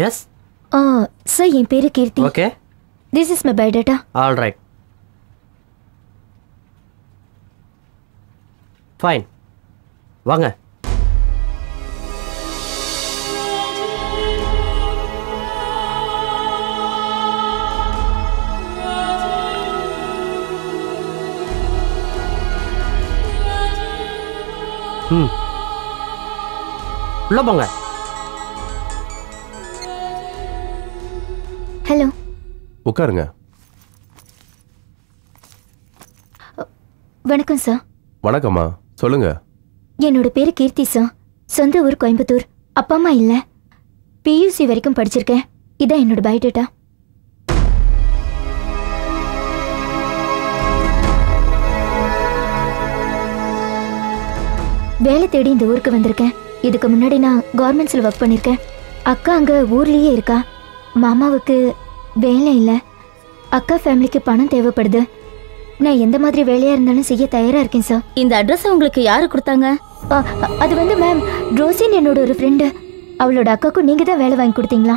Yes. Sir, என் பேரு கீர்த்தி. Okay. This is my biodata. All right. Fine. வாங்க. உள்ள போங்க. ஹலோ. உட்காருங்க. வணக்கம் சார். வணக்கம்மா, சொல்லுங்க. என்னோட பேரு கீர்த்தி சார். சொந்த ஊர் கோயம்புத்தூர். அப்பா அம்மா இல்ல. PUC வரைக்கும் படிச்சிருக்கேன். இதான் என்னோட பயோடேட்டா. வேலை தேடி இந்த ஊருக்கு வந்திருக்கேன். இதுக்கு முன்னாடி நான் கவர்மெண்ட்ஸ்ல ஒர்க் பண்ணிருக்கேன். அக்கா அங்க ஊர்லயே இருக்கா. மாமாவுக்கு வேலை இல்லை. அக்கா ஃபேமிலிக்கு பணம் தேவைப்படுது. நான் எந்த மாதிரி வேலையா இருந்தாலும் செய்ய தயாரா இருக்கேன் சார். இந்த அட்ரஸ் உங்களுக்கு யாரு கொடுத்தாங்க? அது வந்து மேம், ரோசின் என்னோட ஒரு ஃப்ரெண்டு. அவளோட அக்காக்கும் நீங்க தான் வேலை வாங்கி கொடுத்தீங்களா?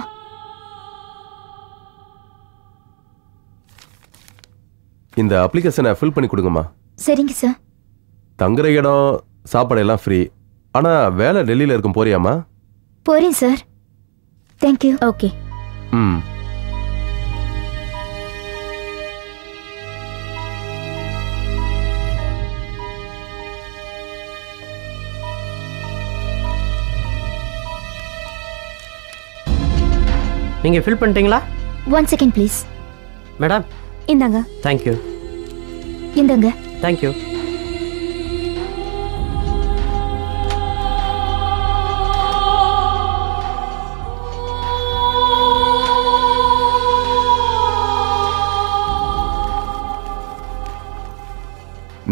இந்த அப்ளிகேஷனை ஃபில் பண்ணி கொடுங்கம்மா. சரிங்க சார். தங்குற இடம், சாப்பாடு எல்லாம் ஃப்ரீ. ஆனா வேலை டெல்லியில இருக்கும், போறியாமா? போறேன் சார். தேங்க்யூ. ஓகே. ம். நீங்க ஃபில் பண்ணிட்டீங்களா? 1 second ப்ளீஸ். மேடம் இந்தாங்க. தேங்க்யூ. இந்தாங்க. தேங்க்யூ.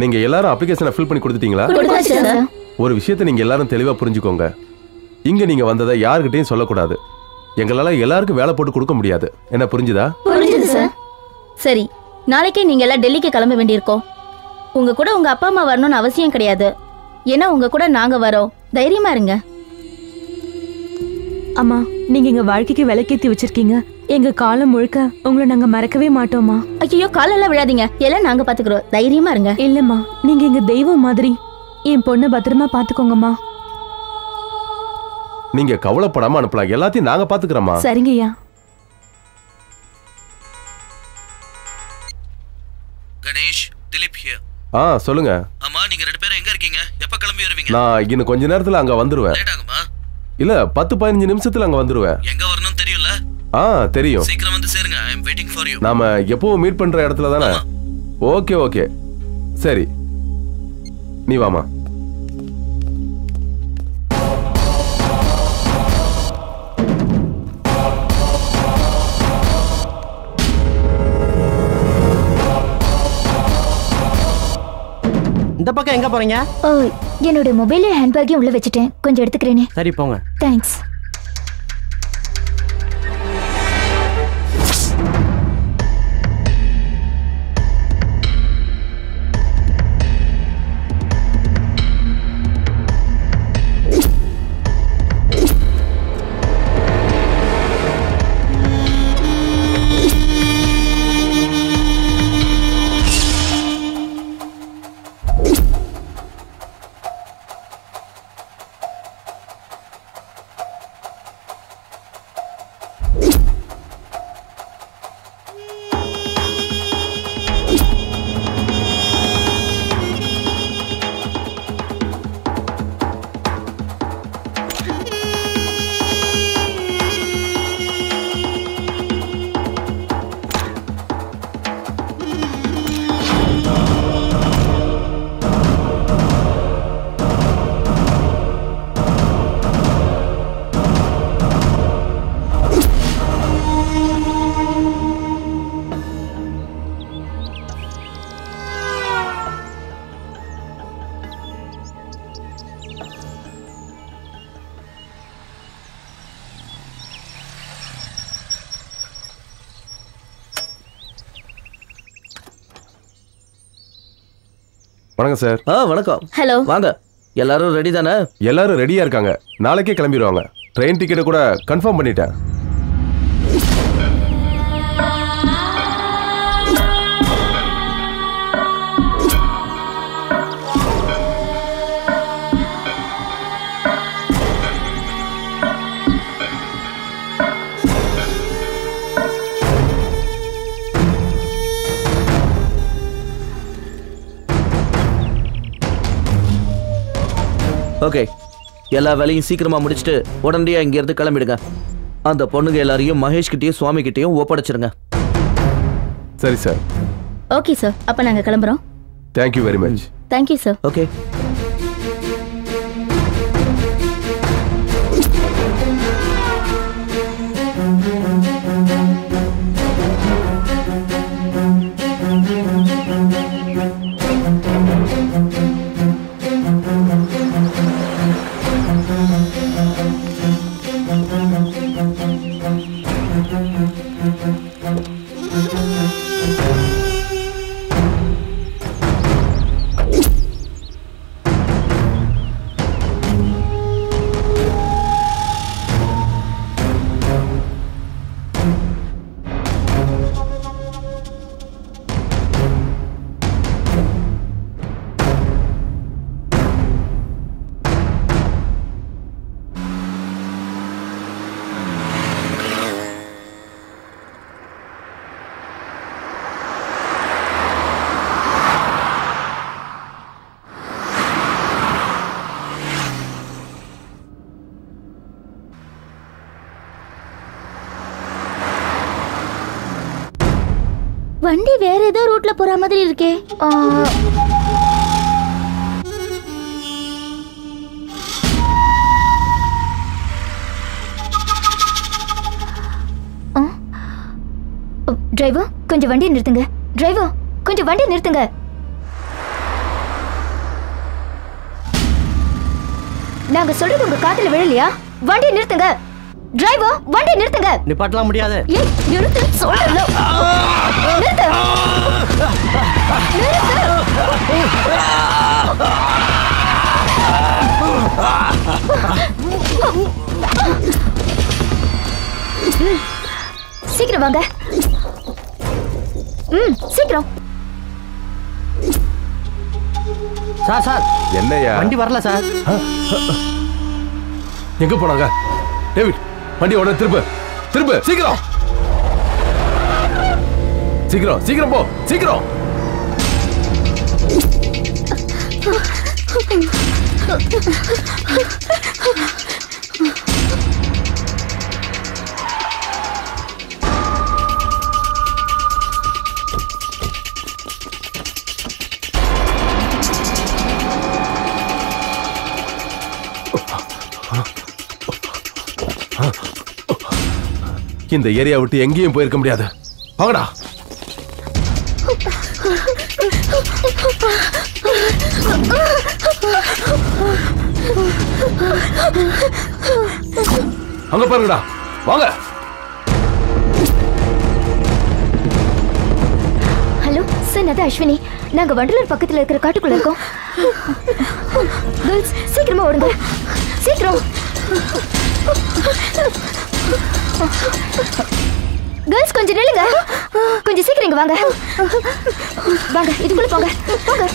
நீங்க எல்லாரும் அப்ளிகேஷனை ஃபில் பண்ணி கொடுத்துட்டீங்களா? கொடுத்தாச்சு சார். ஒரு விஷயத்தை நீங்க எல்லாரும் தெளிவா புரிஞ்சுக்கோங்க. இங்க நீங்க வந்ததை யாருக்கிட்டையும் சொல்லக்கூடாது. எங்களால எல்லாருக்கும் வேலை போட்டு கொடுக்க முடியாது. என்ன புரிஞ்சுதா? புரிஞ்சுது சார். சரி, நாளைக்கே நீங்க எல்லாம் டெல்லிக்கு கிளம்ப வேண்டியிருக்கோம். உங்க கூட உங்க அப்பா அம்மா வரணும்னு அவசியம் கிடையாது. ஏன்னா உங்க கூட நாங்க வரோம். தைரியமா இருங்க. அம்மா, நீங்க எங்க வாழ்க்கைக்கு விலைக்கேத்தி வச்சிருக்கீங்க. எங்க காலம் முழுக்க உங்களை நாங்க மறக்கவே மாட்டோமா. ஐயோ, காலெல்லாம் விழாதீங்க. எல்லாம் நாங்க பாத்துக்கிறோம். தைரியமா இருங்க. இல்லம்மா, நீங்க எங்க தெய்வம் மாதிரி. என் பொண்ணை பத்திரமா பாத்துக்கோங்கம்மா. நீங்க கவலைப்படாம அனுப்பலாம். எல்லாத்தையும் நாங்க பாத்துக்கிறோமா. சரிங்கய்யா. கணேஷ், திலீப் ஹியர். சொல்லுங்க. ஆமா, நீங்க ரெண்டு பேரும் எங்க இருக்கீங்க? எப்ப கிளம்பி வருவீங்க? நான் இன்னும் கொஞ்ச நேரத்துல அங்க வந்துருவேன். லேட் ஆகுமா? இல்ல, 10-15 நிமிஷத்துல அங்க வந்துருவேன். எங்க வரணும் தெரியும்ல? தெரியும். சீக்கிரம் வந்து சேருங்க. ஐ அம் வெயிட்டிங் ஃபார் யூ. நாம எப்பவும் மீட் பண்ற இடத்துல தானே? ஓகே ஓகே, சரி, நீ வாமா. இந்த பக்கம் எங்க போறீங்க? என்னோட மொபைல் ஹேண்ட்பேக்கையும் உள்ள வச்சுட்டேன். கொஞ்சம் எடுத்துக்கிறேனே. சரி போங்க. தேங்க்ஸ். வணக்கம் சார். வணக்கம். ஹலோ. வாங்க. எல்லாரும் ரெடி தானே? எல்லாரும் ரெடியா இருக்காங்க. நாளைக்கே கிளம்பிடுவாங்க. ட்ரெயின் டிக்கெட் கூட கன்ஃபார்ம் பண்ணிட்டேன். ஓகே, எல்லா வேலையும் சீக்கிரமா முடிச்சுட்டு உடனடியா இங்க இருந்து கிளம்பிடுங்க. அந்த பொண்ணுங்க எல்லாரையும் மகேஷ் கிட்டயும் சுவாமி கிட்டயும் ஒப்படைச்சிருங்க. சரி சார். ஓகே சார், அப்ப நாங்க கிளம்புறோம். Thank you very much. Thank you sir. Okay. வண்டி வேற ஏதோ ரூட்ல போற மாதிரி இருக்கே. டிரைவர் கொஞ்சம் வண்டி நிறுத்துங்க. டிரைவர் கொஞ்சம் வண்டி நிறுத்துங்க. நாங்க சொல்றது உங்க காதுல விழலையா? வண்டி நிறுத்துங்க. டிரைவர் வண்டி நிறுத்துங்க. நிப்பாட்டலாம் முடியாது. ஏய் நிறுத்து சொல்றல. நிறுத்து. சீக்கிரம் வாங்க. சீக்கிரம். சார் என்னையா வண்டி வரல சார். எங்க போனாங்க? டேவிட், வண்டி உடனே திருப்பு திருப்பு, சீக்கிரம் சீக்கிரம் சீக்கிரம் போ, சீக்கிரம். இந்த ஏரியா விட்டு எங்கேயும் போயிருக்க முடியாது. வாங்கடா. அங்க பாருங்கடா, வாங்க. ஹலோ சார், நான் அஸ்வினி. நாங்க வண்டலூர் பக்கத்துல இருக்கிற காட்டுக்குள்ள இருக்கோம். கேர்ள்ஸ் சீக்கிரமா ஓடுங்க, சீக்கிரம். கேர்ள்ஸ் கொஞ்சம் நில்லுங்க, கொஞ்சம் சீக்கிரம் இங்க வாங்க. வாங்க இதுக்குள்ள போங்க, போங்க.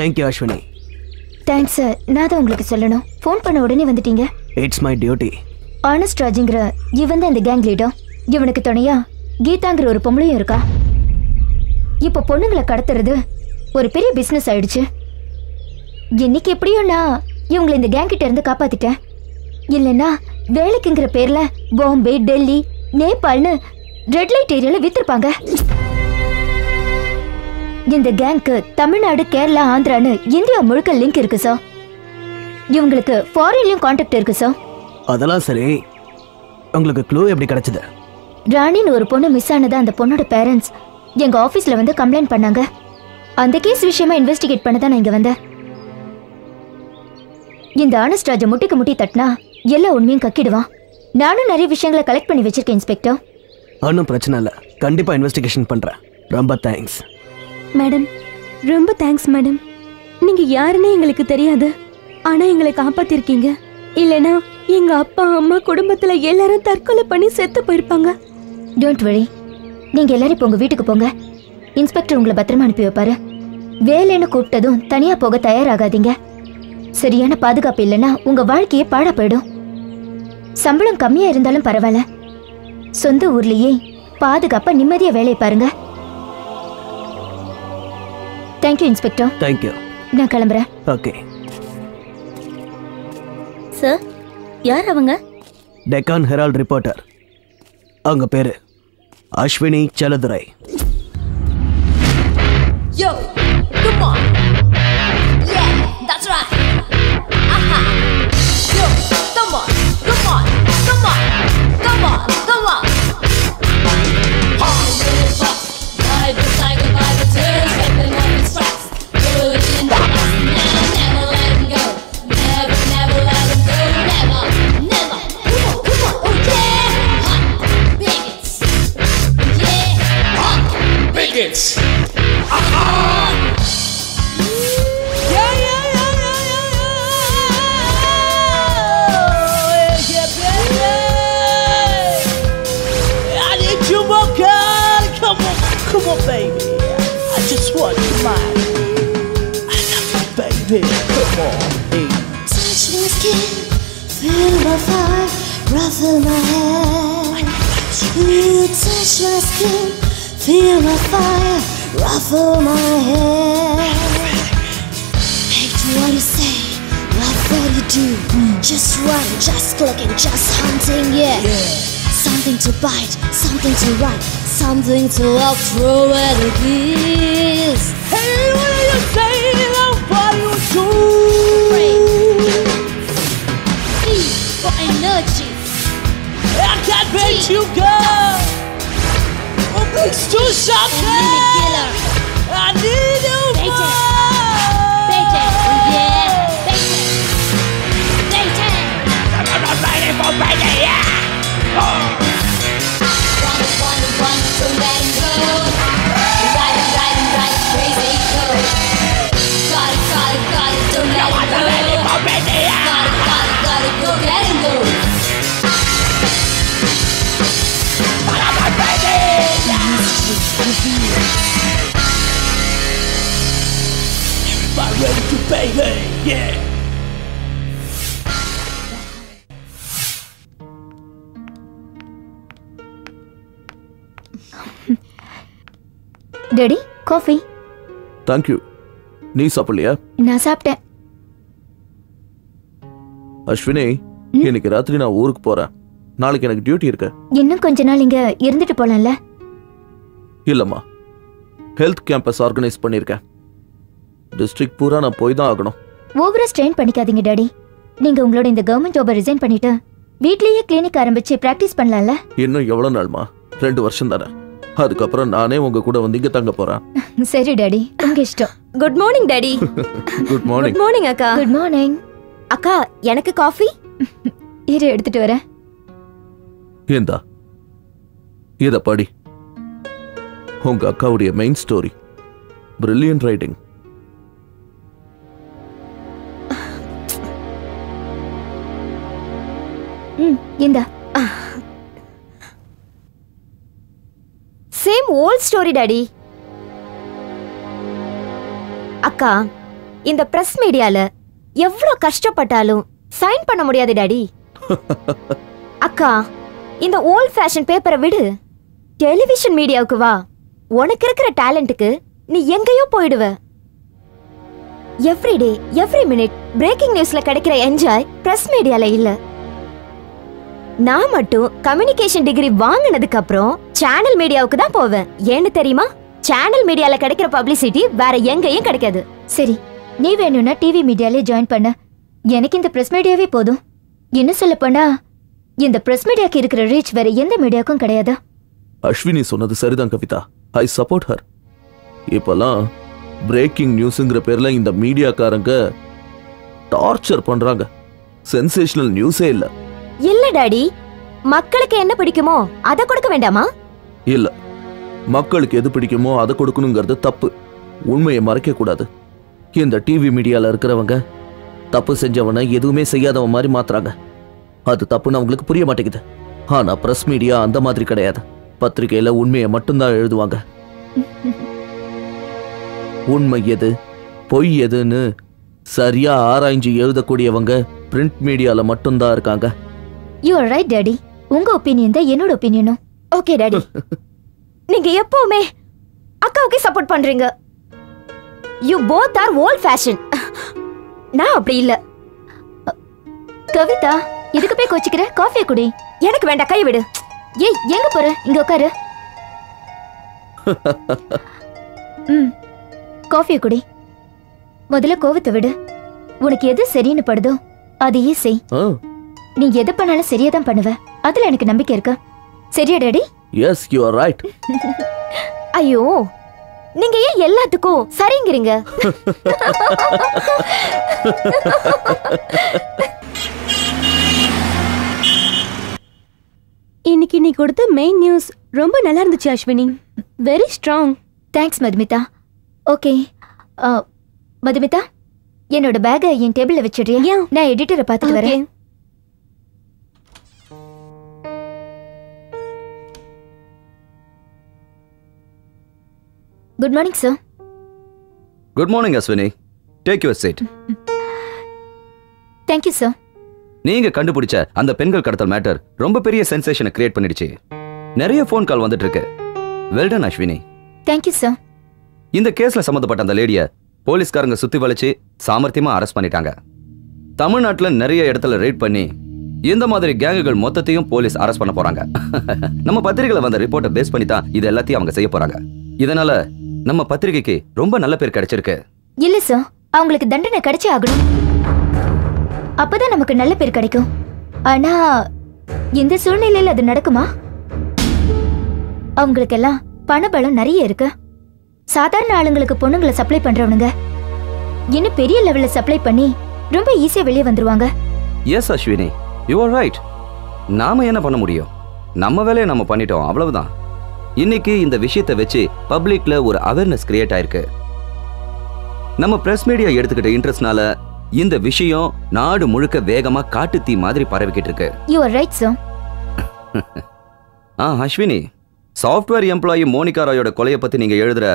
தேங்க்யூ அஸ்வினி. Thanks sir. நான் தான் உங்களுக்கு சொல்லணும். ஃபோன் பண்ண உடனே வந்துட்டீங்க. It's my duty. ஆனஸ்ட் ராஜுங்கிற இவன் தான் இந்த கேங் லீடர். இவனுக்கு துணையா கீதாங்கிற ஒரு பொம்பளையும் இருக்கா. இப்போ பொண்ணுங்களை கடத்துறது ஒரு பெரிய பிசினஸ் ஆயிடுச்சு. இன்னைக்கு எப்படியோ நான் இவங்களை இந்த கேங் கிட்ட இருந்து காப்பாத்திட்டேன். இல்லைன்னா வேலைக்குங்கிற பேர்ல பாம்பே, டெல்லி, நேபாள்னு ரெட் லைட் ஏரியால வித்திருப்பாங்க. இந்த கேங்க்கு தமிழ்நாடு, கேரளா, ஆந்திரான்னு இந்தியா முழுக்க லிங்க் இருக்கு சார். இவங்களுக்கு ஃபாரின்லயும் கான்டாக்ட் இருக்கு சார். அதெல்லாம் சரி, உங்களுக்கு க்ளூ எப்படி கிடைச்சது? ராணின்னு ஒரு பொண்ணு மிஸ் ஆனதா அந்த பொண்ணோட பேரண்ட்ஸ் எங்க ஆபீஸ்ல வந்து கம்ப்ளைண்ட் பண்ணாங்க. அந்த கேஸ் விஷயமா இன்வெஸ்டிகேட் பண்ண தான் நான் இங்க வந்தேன். இந்த ஆனஸ்ட் ராஜை முட்டிக்கு முட்டி தட்டினா எல்லா உண்மையும் கக்கிடுவான். நானும் நிறைய விஷயங்களை கலெக்ட் பண்ணி வச்சிருக்கேன் இன்ஸ்பெக்டர். ஒன்றும் பிரச்சனை இல்லை, கண்டிப்பா இன்வெஸ்டிகேஷன் பண்றேன். ரொம்ப தேங்க்ஸ் மேடம். ரொம்ப தேங்க்ஸ் மேடம். நீங்க யாருன்னே எங்களுக்கு தெரியாது, ஆனா எங்களை காப்பாத்திருக்கீங்க. இல்லனா எங்க அப்பா அம்மா குடும்பத்துல எல்லாரும் தற்கொலை பண்ணி செத்து போயிருப்பாங்க. டோன்ட் வரி, நீங்க எல்லாரும் இப்போ உங்க வீட்டுக்கு போங்க. இன்ஸ்பெக்டர் உங்களை பத்திரமா அனுப்பி வைப்பாரு. வேலைன்னு கூப்பிட்டதும் தனியா போக தயாராகாதீங்க. சரியான பாதுகாப்பு இல்லைன்னா உங்க வாழ்க்கையே பாழா போயிடும். சம்பளம் கம்மியா இருந்தாலும் பரவாயில்ல, சொந்த ஊர்லயே பாதுகாப்பா நிம்மதியா வேலையை பாருங்க. Thank you inspector. தேங்க்யூ. நான் கிளம்புறேன். ஓகே சார், யார் அவங்க? டெக்கான் ஹெரால்ட் ரிப்போர்ட்டர். அவங்க பேரு Ashwini Chelladurai. Yo, come on. Yeah, that's right. Aha. Yo, come on, come on, come on, come on, come on. Ride the tiger by the tail, stepping on his tracks. Good in the past, never let him go. Never, never let him go. Never, never. Come on, oh yeah. Hot bigots. Yeah, hot bigots. Come on, baby. I just want you mine. I love you, baby. Come on, baby. Touch my skin, feel my fire, ruffle my hair. You touch my skin, feel my fire, ruffle my hair. Hate what you say, love what you do. Just run, just clicking, just hunting, yeah. Something to bite, something to write, something to walk through where it is. Hey, what are you saying? Love what you do. E for energy. I can't let you go. Oh, it's too sharp. Killer. I need you Bacon. more. Bacon. Yeah. Bacon. Bacon. I'm ready for bacon, yeah. Run, don't let him go. Ride, crazy go. Got it, don't let him go. Got it, go, let him go. Everybody ready to baby, yeah. Daddy, coffee. Thank you. நீ சாப்பிடலையா? நான் சாப்பிட்டேன். அஸ்வினி, இன்னைக்கு ராத்திரி நான் ஊருக்கு போறேன். நாளைக்கு எனக்கு டியூட்டி இருக்கு. இன்னும் கொஞ்ச நாள் இங்க இருந்துட்டு போலாம்ல? இல்லம்மா, ஹெல்த் கேம்பஸ் ஆர்கனைஸ் பண்ணிருக்கேன். டிஸ்ட்ரிக்ட் பூரா நான் போய் தான் ஆகணும். ஓவரா ஸ்ட்ரெயின் பண்ணிக்காதீங்க டாடி. நீங்க உங்களோட இந்த கவர்மெண்ட் ஜாபை ரிசைன் பண்ணிட்டு வீட்லயே கிளினிக் ஆரம்பிச்சு பிராக்டிஸ் பண்ணலாம்ல? இன்னும் எவ்வளவு நாள்மா? 2 வருஷம் தானே. அதுக்கப்புறம் நானே உங்க கூட வந்து இங்க தங்க போறேன். சரி டாடி, உங்க இஷ்டம். Good morning daddy. Good morning. Good morning அக்கா. Good morning. அக்கா, எனக்கு காஃபி. இரு, எடுத்துட்டு வரேன். ஏந்தா, இத படி. உங்க அக்காவுடைய மெயின் ஸ்டோரி. Brilliant writing. இந்தா. Same old story daddy. அக்கா, இந்த பிரஸ் மீடியால எவ்வளவு கஷ்டப்பட்டாலும் சைன் பண்ண முடியாது டாடி. அக்கா, இந்த ஓல்ட் ஃபேஷன் பேப்பரை விடு, டெலிவிஷன் மீடியாவுக்கு வா. உனக்கு இருக்கிற டேலண்ட்டுக்கு நீ எங்கேயோ போயிடுவ. Every day every minute breaking நியூஸ்ல கிடைக்கிற என்ஜாய் பிரஸ் மீடியால இல்ல. நான் மட்டும் கம்யூனிகேஷன் டிகிரி வாங்கினதுக்கு அப்புறம் சேனல் மீடியாவுக்கு தான் போவேன். ஏன்னு தெரியுமா? சேனல் மீடியால கிடைக்கிற பப்ளிசிட்டி வேற எங்கேயும் கிடைக்காது. சரி, நீ வேணும்னா டிவி மீடியாலே ஜாயின் பண்ண. எனக்கு இந்த பிரஸ் மீடியாவே போதும். என்ன சொல்ல போனா இந்த பிரஸ் மீடியாக்கு இருக்கிற ரீச் வேற எந்த மீடியாவுக்கும் கிடையாது. அஸ்வினி சொன்னது சரிதான் கவிதா. I support her. இப்பெல்லாம் பிரேக்கிங் நியூஸ்ங்கிற பேர்ல இந்த மீடியாக்காரங்க டார்ச்சர் பண்றாங்க. சென்சேஷனல் நியூஸே இல்ல. இல்ல டாடி, மக்களுக்கு என்ன பிடிக்குமோ அதை கொடுக்க வேண்டாமா? இல்ல, மக்களுக்கு எது பிடிக்குமோ அதை கொடுக்கணுங்கிறது தப்பு. உண்மையை மறைக்க கூடாது. இந்த டிவி மீடியால இருக்கிறவங்க தப்பு செஞ்சவனை எதுவுமே செய்யாதவன் மாதிரி மாத்துறாங்க. அது தப்புன்னு அவங்களுக்கு புரிய மாட்டேங்குது. ஆனா பிரஸ் மீடியா அந்த மாதிரி கிடையாது. பத்திரிகையில உண்மையை மட்டும்தான் எழுதுவாங்க. உண்மை எது பொய் எதுன்னு சரியா ஆராய்ஞ்சு எழுதக்கூடியவங்க பிரிண்ட் மீடியால மட்டும்தான் இருக்காங்க. You are right daddy. உங்க ஒப்பீனியன் தான் என்னோட ஒப்பீனியனும். ஓகே டாடி, நீங்க எப்பவுமே அக்காவுக்கு சப்போர்ட் பண்றீங்க. You both are volt fashion. நான் அப்படி இல்ல. கவிதா, இதுக்கு போய் கோச்சிக்கிற? காஃபியை குடி. எனக்கு வேண்டாம், கை விடு. ஏய், எங்க போற? இங்க உட்காரு. காஃபியை குடி. முதல்ல கோவத்தை விடு. உனக்கு எது சரின்னு படுதோ அதையே செய். நீ எது பண்ணாலும் சரியா தான் பண்ணுவ. அதுல எனக்கு நம்பிக்கை இருக்கு. சரியா daddy? Yes, you are right. ஐயோ, நீங்க ஏன் எல்லாத்துக்கும் சரிங்கிறீங்க? இன்னைக்கு நீ கொடுத்த மெயின் நியூஸ் ரொம்ப நல்லா இருந்துச்சு Ashwini. Very strong. Thanks Madhumitha. Okay Madhumitha, என்னோட பேக்கை என் டேபிள்ல வச்சிடுறியா? நான் எடிட்டரை பார்த்துட்டு வரேன். Good morning sir. Good morning Ashwini. Take your seat. Thank you sir. நீங்க கண்டுபிடிச்ச அந்த பெண்கள் கடத்தல் மேட்டர் ரொம்ப பெரிய சென்சேஷனை கிரியேட் பண்ணிடுச்சு. நிறைய ஃபோன் கால் வந்துட்டு இருக்கு. Well done Ashwini. Thank you sir. இந்த கேஸ்ல சம்பந்தப்பட்ட அந்த லேடிய போலீஸ்காரங்க சுத்தி வளைச்சு சாமர்த்தியமா அரெஸ்ட் பண்ணிட்டாங்க. தமிழ்நாட்டுல நிறைய இடத்துல ரெய்ட் பண்ணி இந்த மாதிரி கேங்குகள் மொத்தத்தையும் போலீஸ் அரெஸ்ட் பண்ண போறாங்க. நம்ம பத்திரிகையில வந்த ரிப்போர்ட்டை பேஸ் பண்ணி தான் இது எல்லாத்தையும் அவங்க செய்ய போறாங்க. இதனால நம்ம பத்திரிகைக்கு ரொம்ப நல்ல பேர் கிடைச்சிருக்கு. இல்ல சார், அவங்களுக்கு தண்டனை கிடைச்சே ஆகணும். அப்பதான் நமக்கு நல்ல பேர் கிடைக்கும். ஆனா இந்த சூழ்நிலையில அது நடக்குமா? அவங்களுக்கெல்லாம் பணபலம் நிறைய இருக்கு. சாதாரண ஆளுங்களுக்கு பொண்ணுங்களை சப்ளை பண்றவனுங்க இன்னும் பெரிய லெவல்ல சப்ளை பண்ணி ரொம்ப ஈஸியா வெளியே வந்துருவாங்க. Yes Ashwini, you are right. நாம என்ன பண்ண முடியும்? நம்ம வேலையை நம்ம பண்ணிட்டோம், அவ்வளவுதான். இன்னைக்கு இந்த விஷயத்தை வச்சு பப்ளிக்ல ஒரு அவேர்னஸ் கிரியேட் ஆயிருக்கு. நம்ம பிரஸ் மீடியா எடுத்துக்கிட்ட இன்ட்ரெஸ்ட்னால இந்த விஷயம் நாடு முழுக்க வேகமா காட்டு தீ மாதிரி பரவிக்கிட்டு இருக்கு. You are right sir. Ashwini, software employee Monica ராயோட கொலையை பத்தி நீங்க எழுதுற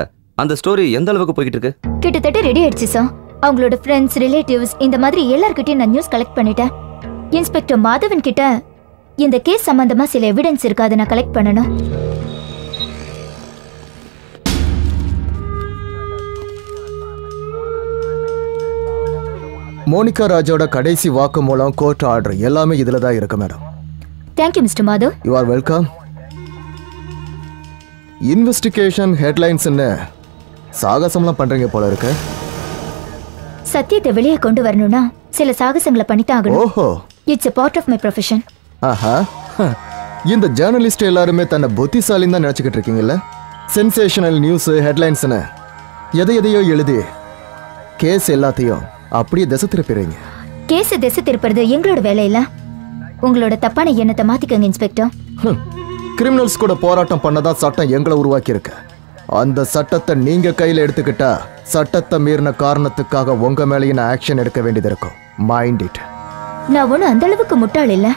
அந்த ஸ்டோரி எந்த அளவுக்கு போய்கிட்டு இருக்கு? கிட்டத்தட்ட ரெடி ஆயிடுச்சு சார். அவங்களோட ஃப்ரெண்ட்ஸ், ரிலேட்டிவ்ஸ் இந்த மாதிரி எல்லார்கிட்டயும் நான் நியூஸ் கலெக்ட் பண்ணிட்டேன். இன்ஸ்பெக்டர் மாதவன் கிட்ட இந்த கேஸ் சம்பந்தமா சில எவிடன்ஸ் இருக்கு, அதை நான் கலெக்ட் பண்ணணும். மோனிகா ராஜோட கடைசி வாக்கு மூலம் கோர்ட் ஆர்டர் எல்லாமே இதுல தான் இருக்கு madam. Thank you mister Madhav. You are welcome. Investigation ஹெட்லைன்ஸ்னு சாகசம்லாம் பண்றீங்க போல இருக்கு. சத்தியத்தை வெளியே கொண்டு வரணும்னா சில சாகசங்களை பண்ணித்தான் ஆகணும். ஓஹோ, it's a part of my profession. ஆஹா, இந்த ஜேர்னலிஸ்ட் எல்லாருமே தன்னை புத்திசாலின்னு தான் நினைச்சுக்கிட்டு இருக்கீங்கல்ல? சென்சேஷனல் நியூஸ் ஹெட்லைன்ஸ்னு எதையோ எழுதி கேஸ் எல்லாத்தையும் அப்படியே திசை திருப்பிடுறீங்க. கேஸ் திசை திருப்புறது எங்களோட வேலை இல்ல. உங்களோட தப்பான எண்ணத்தை மாத்திக்கங்க இன்ஸ்பெக்டர். கிரிமினல்ஸ் கூட போராட்டம் பண்ணதான் சட்டம் எங்களை உருவாக்கி இருக்கு. அந்த சட்டத்தை நீங்க கையில எடுத்துக்கிட்டா சட்டத்தை மீறின காரணத்துக்காக உங்க மேலேயும் ஆக்ஷன் எடுக்க வேண்டியது இருக்கும். Mind it. நான் ஒன்னும் அந்த அளவுக்கு முட்டாள் இல்ல.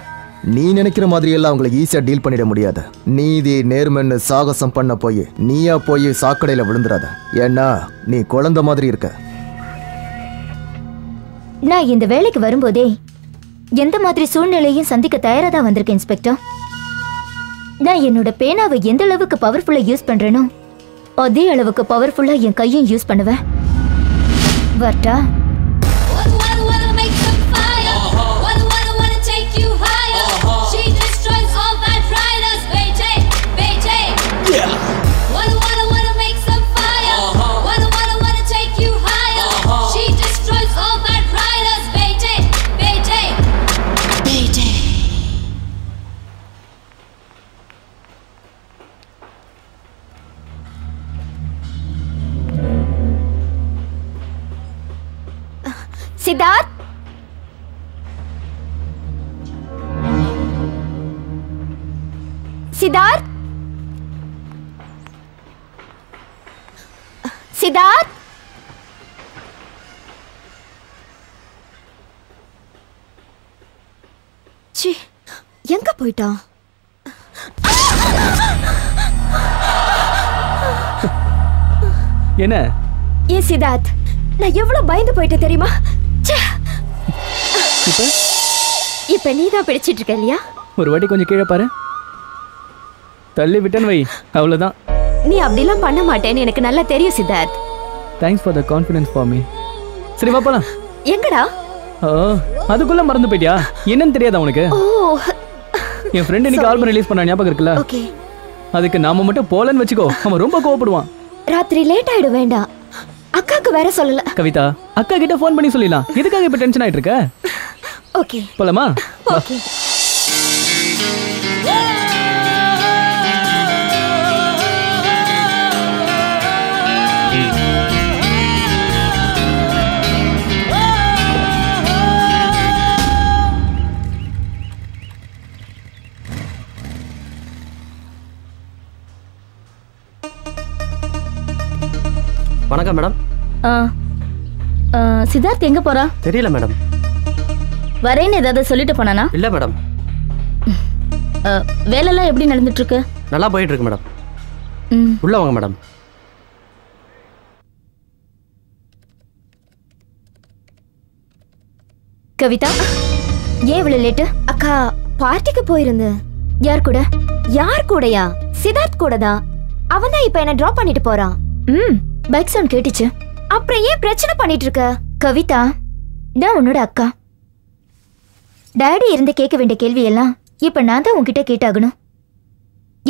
நீ நினைக்கிற மாதிரி எல்லாம் அவங்களை ஈஸியா டீல் பண்ணிட முடியாது. நீதி நேர்மைன்னு சாகசம் பண்ண போய் நீயா போய் சாக்கடையில விழுந்துடாத. ஏன்னா நீ குழந்தை மாதிரி இருக்க. நான் இந்த வேலைக்கு வரும்போதே எந்த மாதிரி சூழ்நிலையும் சந்திக்க தயாரா தான் வந்திருக்கேன் இன்ஸ்பெக்டர். நான் என்னோட பேனாவை எந்த அளவுக்கு பவர்ஃபுல்லா யூஸ் பண்றேனோ அதே அளவுக்கு பவர்ஃபுல்லா என் கையும் யூஸ் பண்ணுவேன். வரட்டா? சித்தார்த், சித்தார்த், சித்தார்த், சி, எங்க போயிட்டான்? என்ன? ஏ சித்தார்த், நான் எவ்வளவு பயந்து போயிட்டேன் தெரியுமா? இப்ப நீ தான் பிடிச்சிட்டு இருக்க இல்லையா? ஒரு வாட்டி கொஞ்சம் கீழே பாரு. தள்ளி விட்டேன்னு வை, அவ்வளவுதான். நீ அப்படிலாம் பண்ண மாட்டேன்னு எனக்கு நல்லா தெரியும் Siddharth. Thanks for the confidence for me. சரி வா போலாம். எங்கடா? ஓ, அதுக்குள்ள மறந்து போயிட்டியா? என்னன்னு தெரியாதா உனக்கு? ஓ, என் ஃப்ரெண்ட் இன்னைக்கு ஆல்பம் ரிலீஸ் பண்ண ஞாபகம் இருக்குல்ல? ஓகே. அதுக்கு நாம மட்டும் போலன்னு வச்சுக்கோ, அவன் ரொம்ப கோவப்படுவான். ராத்திரி லேட் ஆயிடும், வேண்டாம். அக்காக்கு வேற சொல்லல. கவிதா, அக்கா கிட்ட ஃபோன் பண்ணி சொல்லிடலாம். எதுக்காக இப்ப டென்ஷன் ஆயிட்டு இருக்க? ஓகே, போலாமா? ஓகே. வணக்கம் மேடம். சித்தார்த் எங்க போறா? தெரியல மேடம். வரேன்னு ஏதாவது சொல்லிட்டு போனானா? இல்ல மேடம். வேலைலாம் எப்படி நடந்துட்டு இருக்கு? நல்லா போயிட்டு இருக்கு மேடம். உள்ள வாங்க மேடம். கவிதா, ஏன் இவ்வளவு லேட்டு? அக்கா பார்ட்டிக்கு போயிருந்தேன். யார் கூட? யார் கூடயா? சித்தார்த் கூட தான். அவன் தான் இப்ப என்ன டிராப் பண்ணிட்டு போறான். பைக் சவுண்ட் கேட்டுச்சு. அப்புறம் ஏன் பிரச்சனை பண்ணிட்டு இருக்க? கவிதா, நான் உன்னோட அக்கா. டாடி இருந்து கேட்க வேண்டிய கேள்வி எல்லாம் இப்ப நான் தான் உன்கிட்ட கேட்டாகணும்.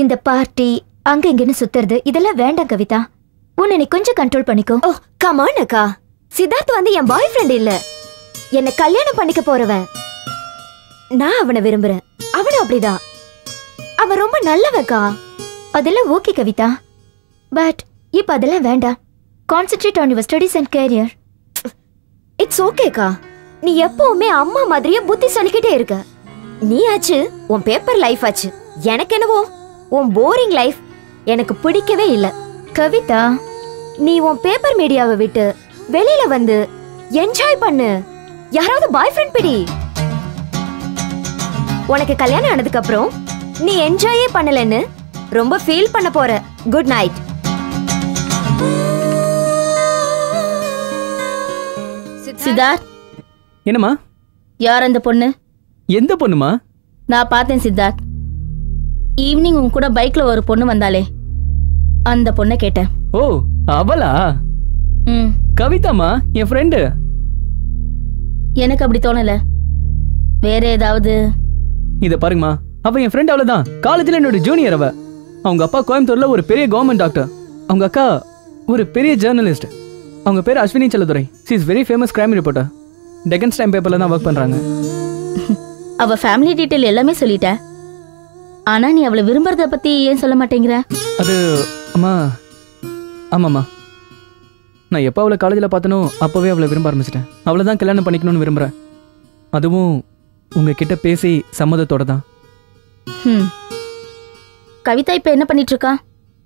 இந்த பார்ட்டி அங்க இங்கன்னு சுத்துறது இதெல்லாம் வேண்டாம் கவிதா. உன்னை நீ கொஞ்சம் கண்ட்ரோல் பண்ணிக்கோ. ஓ கம் ஆன் அக்கா. சித்தார்த் வந்து என் பாய் ஃப்ரெண்ட் இல்ல, என்ன கல்யாணம் பண்ணிக்க போறவன். நான் அவனை விரும்புறேன், அவனும் அப்படிதான். அவன் ரொம்ப நல்லவக்கா. அதெல்லாம் ஓகே கவிதா, பட் இப்ப அதெல்லாம் வேண்டாம். Concentrate on your studies and carrier. It's ஓகேக்கா. நீ எப்பவுமே அம்மா மாதிரியே புத்தி சொல்லிக்கிட்டே இருக்க. நீ ஆச்சு உன் பேப்பர் லைஃப் ஆச்சு. எனக்கு என்னவோ உன் போரிங் லைஃப் எனக்கு பிடிக்கவே இல்லை. கவிதா, நீ உன் பேப்பர் மீடியாவை விட்டு வெளியில வந்து என்ஜாய் பண்ணு. யாராவது பாய் ஃப்ரெண்ட் பிடி. உனக்கு கல்யாணம் ஆனதுக்கு அப்புறம் நீ என்ஜாயே பண்ணலன்னு ரொம்ப ஃபீல் பண்ண போற. Good night. சித்தார்த். என்னம்மா? யார் அந்த பொண்ணு? எந்த பொண்ணுமா? நான் பார்த்தேன் சித்தார்த். ஈவினிங் உன் கூட பைக்ல ஒரு பொண்ணு வந்தாலே அந்த பொண்ணை கேட்டேன். ஓ அவளா? கவிதாமா, என் ஃப்ரெண்டு. எனக்கு அப்படி தோணல. வேற ஏதாவது? இத பாருங்கம்மா, அவ என் ஃப்ரெண்ட். அவ்வளவுதான். காலேஜ்ல என்னோட ஜூனியர். அவ அவங்க அப்பா கோயம்புத்தூர்ல ஒரு பெரிய கவர்மெண்ட் டாக்டர். அவங்க அக்கா ஒரு பெரிய ஜேர்னலிஸ்ட். அவங்க பேர் Ashwini Chelladurai. She is very famous crime reporter. Deccan's time பேப்பர்ல தான் ஒர்க் பண்றாங்க. அவ ஃபேமிலி டீடைல் எல்லாமே சொல்லிட்ட. ஆனா நீ அவளை விரும்புறத பத்தி ஏன் சொல்ல மாட்டேங்கிற? அது அம்மா, ஆமாம்மா, நான் எப்போ அவளை காலேஜில் பார்த்தனோ அப்போவே அவளை விரும்ப ஆரம்பிச்சிட்டேன். அவளை தான் கல்யாணம் பண்ணிக்கணும்னு விரும்புகிறேன். அதுவும் உங்ககிட்ட பேசி சம்மதத்தோட தான். கவிதா இப்போ என்ன பண்ணிட்டு இருக்கா?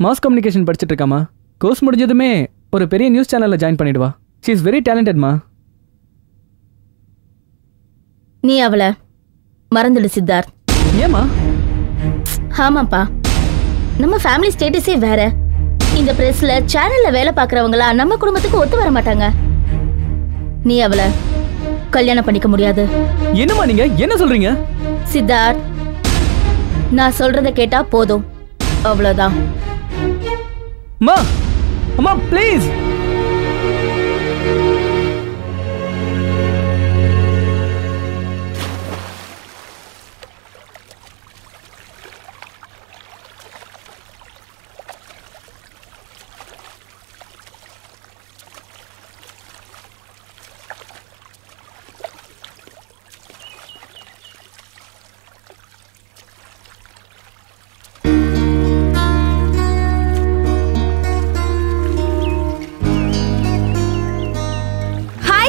மாஸ் கம்யூனிகேஷன் படிச்சுட்டு இருக்காமா. கோர்ஸ் முடிஞ்சதுமே ஒரு பெரிய நியூஸ் சேனலில் ஜாயின் பண்ணிடுவா. ஷீ இஸ் வெரி டேலண்டட்மா. நீ அவளை மறந்துடு சித்தார்த். ஏமா? ஆமாப்பா, நம்ம ஃபேமிலி ஸ்டேட்டஸே வேற. இந்த பிரஸ்ல சேனல்ல வேலை பார்க்கறவங்களா நம்ம குடும்பத்துக்கு ஒத்து வர மாட்டாங்க. நீ அவளை கல்யாணம் பண்ணிக்க முடியாது. என்னம்மா நீங்க என்ன சொல்றீங்க? சித்தார்த், நான் சொல்றத கேட்டா போதும், அவ்வளவுதான். அம்மா அம்மா ப்ளீஸ்.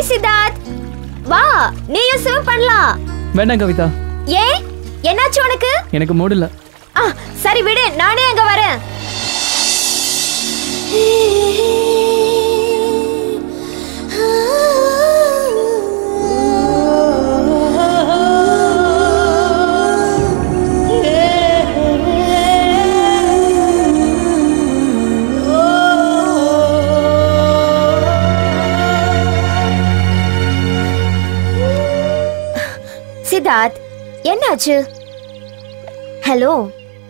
சித்தார்த், வா, நீயும் ஸ்விம் பண்ணலாம். வேண்டாம் கவிதா. ஏன், என்னாச்சு உனக்கு? எனக்கு மூட் இல்ல. சரி விடு, நானே அங்க வரேன். சித்தார்த், என்னாச்சு? Hello,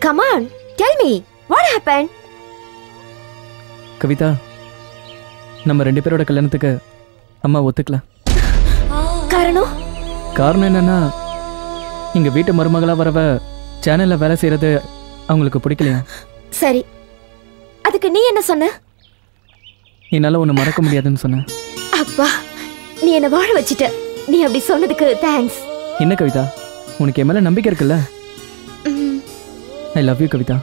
come on, tell me what happen? Kavitha, நம்ம 2 பேரோட கல்யாணத்துக்கு அம்மா ஒத்துக்கல. காரணம் என்னன்னா, இங்க வீட்டு மருமகளா வரவ சேனல்ல வேலை செய்யறது அவங்களுக்கு பிடிக்கலையா? சரி, அதுக்கு நீ என்ன சொன்ன? என்னால ஒண்ணு மறக்க முடியாதுன்னு சொன்ன. அப்பா, நீ என்ன வாழ வச்சிட்ட. நீ அப்படி சொன்னதுக்கு தேங்க்ஸ். என்ன கவிதா, உனக்கு என் மேல நம்பிக்கை இருக்குல்ல? I love you Kavitha.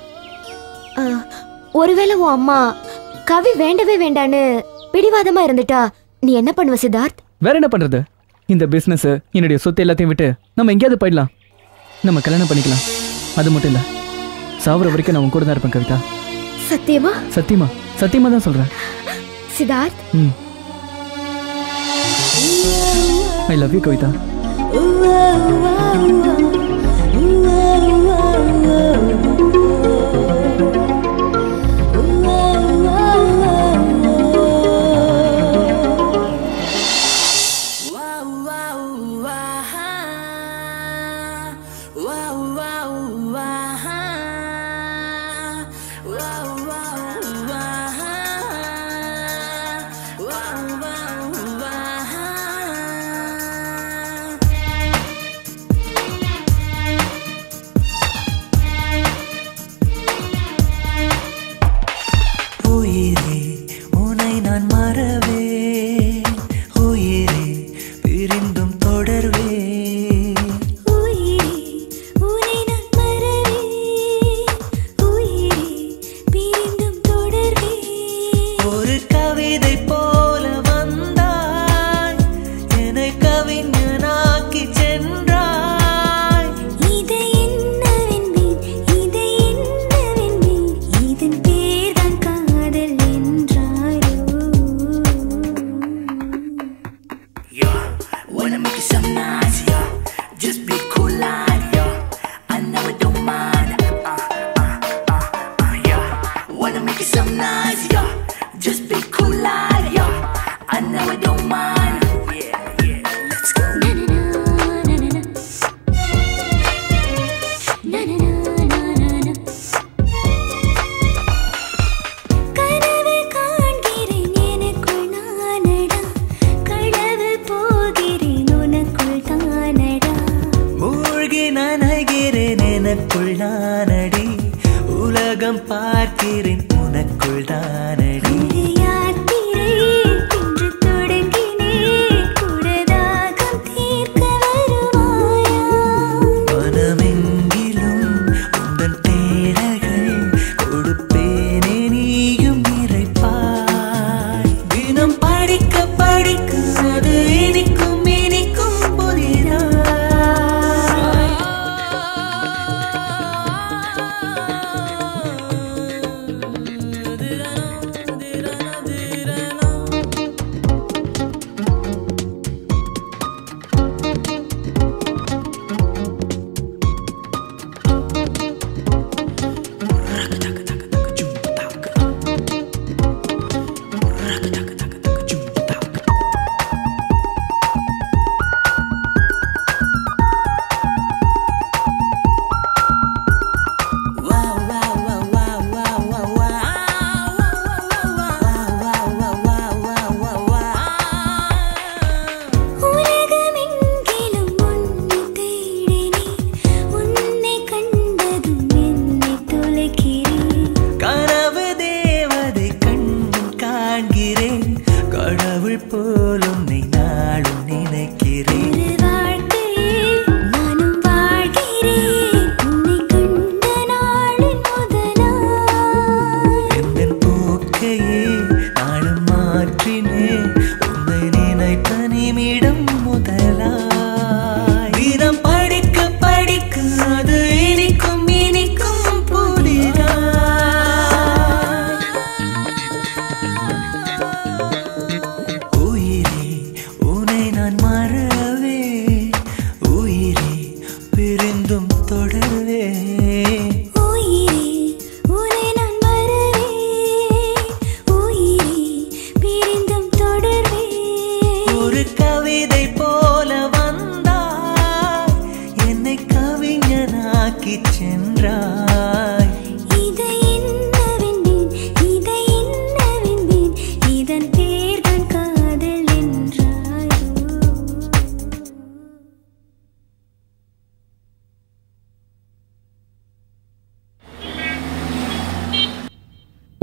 ஒருவேளை உன் அம்மா கவி வேண்டவே வேண்டான்னு பிடிவாதமா இருந்துட்டா நீ என்ன பண்ணுவ சித்தார்த்? வேற என்ன பண்றது? இந்த பிசினஸ், என்னுடைய சொத்து எல்லாத்தையும் விட்டு நம்ம எங்கேயாவது போயிடலாம். நம்ம கல்யாணம் பண்ணிக்கலாம். அது மட்டும் இல்ல, சாவர வரைக்கும் நான் உன் கூட தான் இருப்பேன் கவிதா. சத்தியமா? சத்தியமா, சத்தியமா தான் சொல்றேன் Siddharth. I love you Kavitha. நான்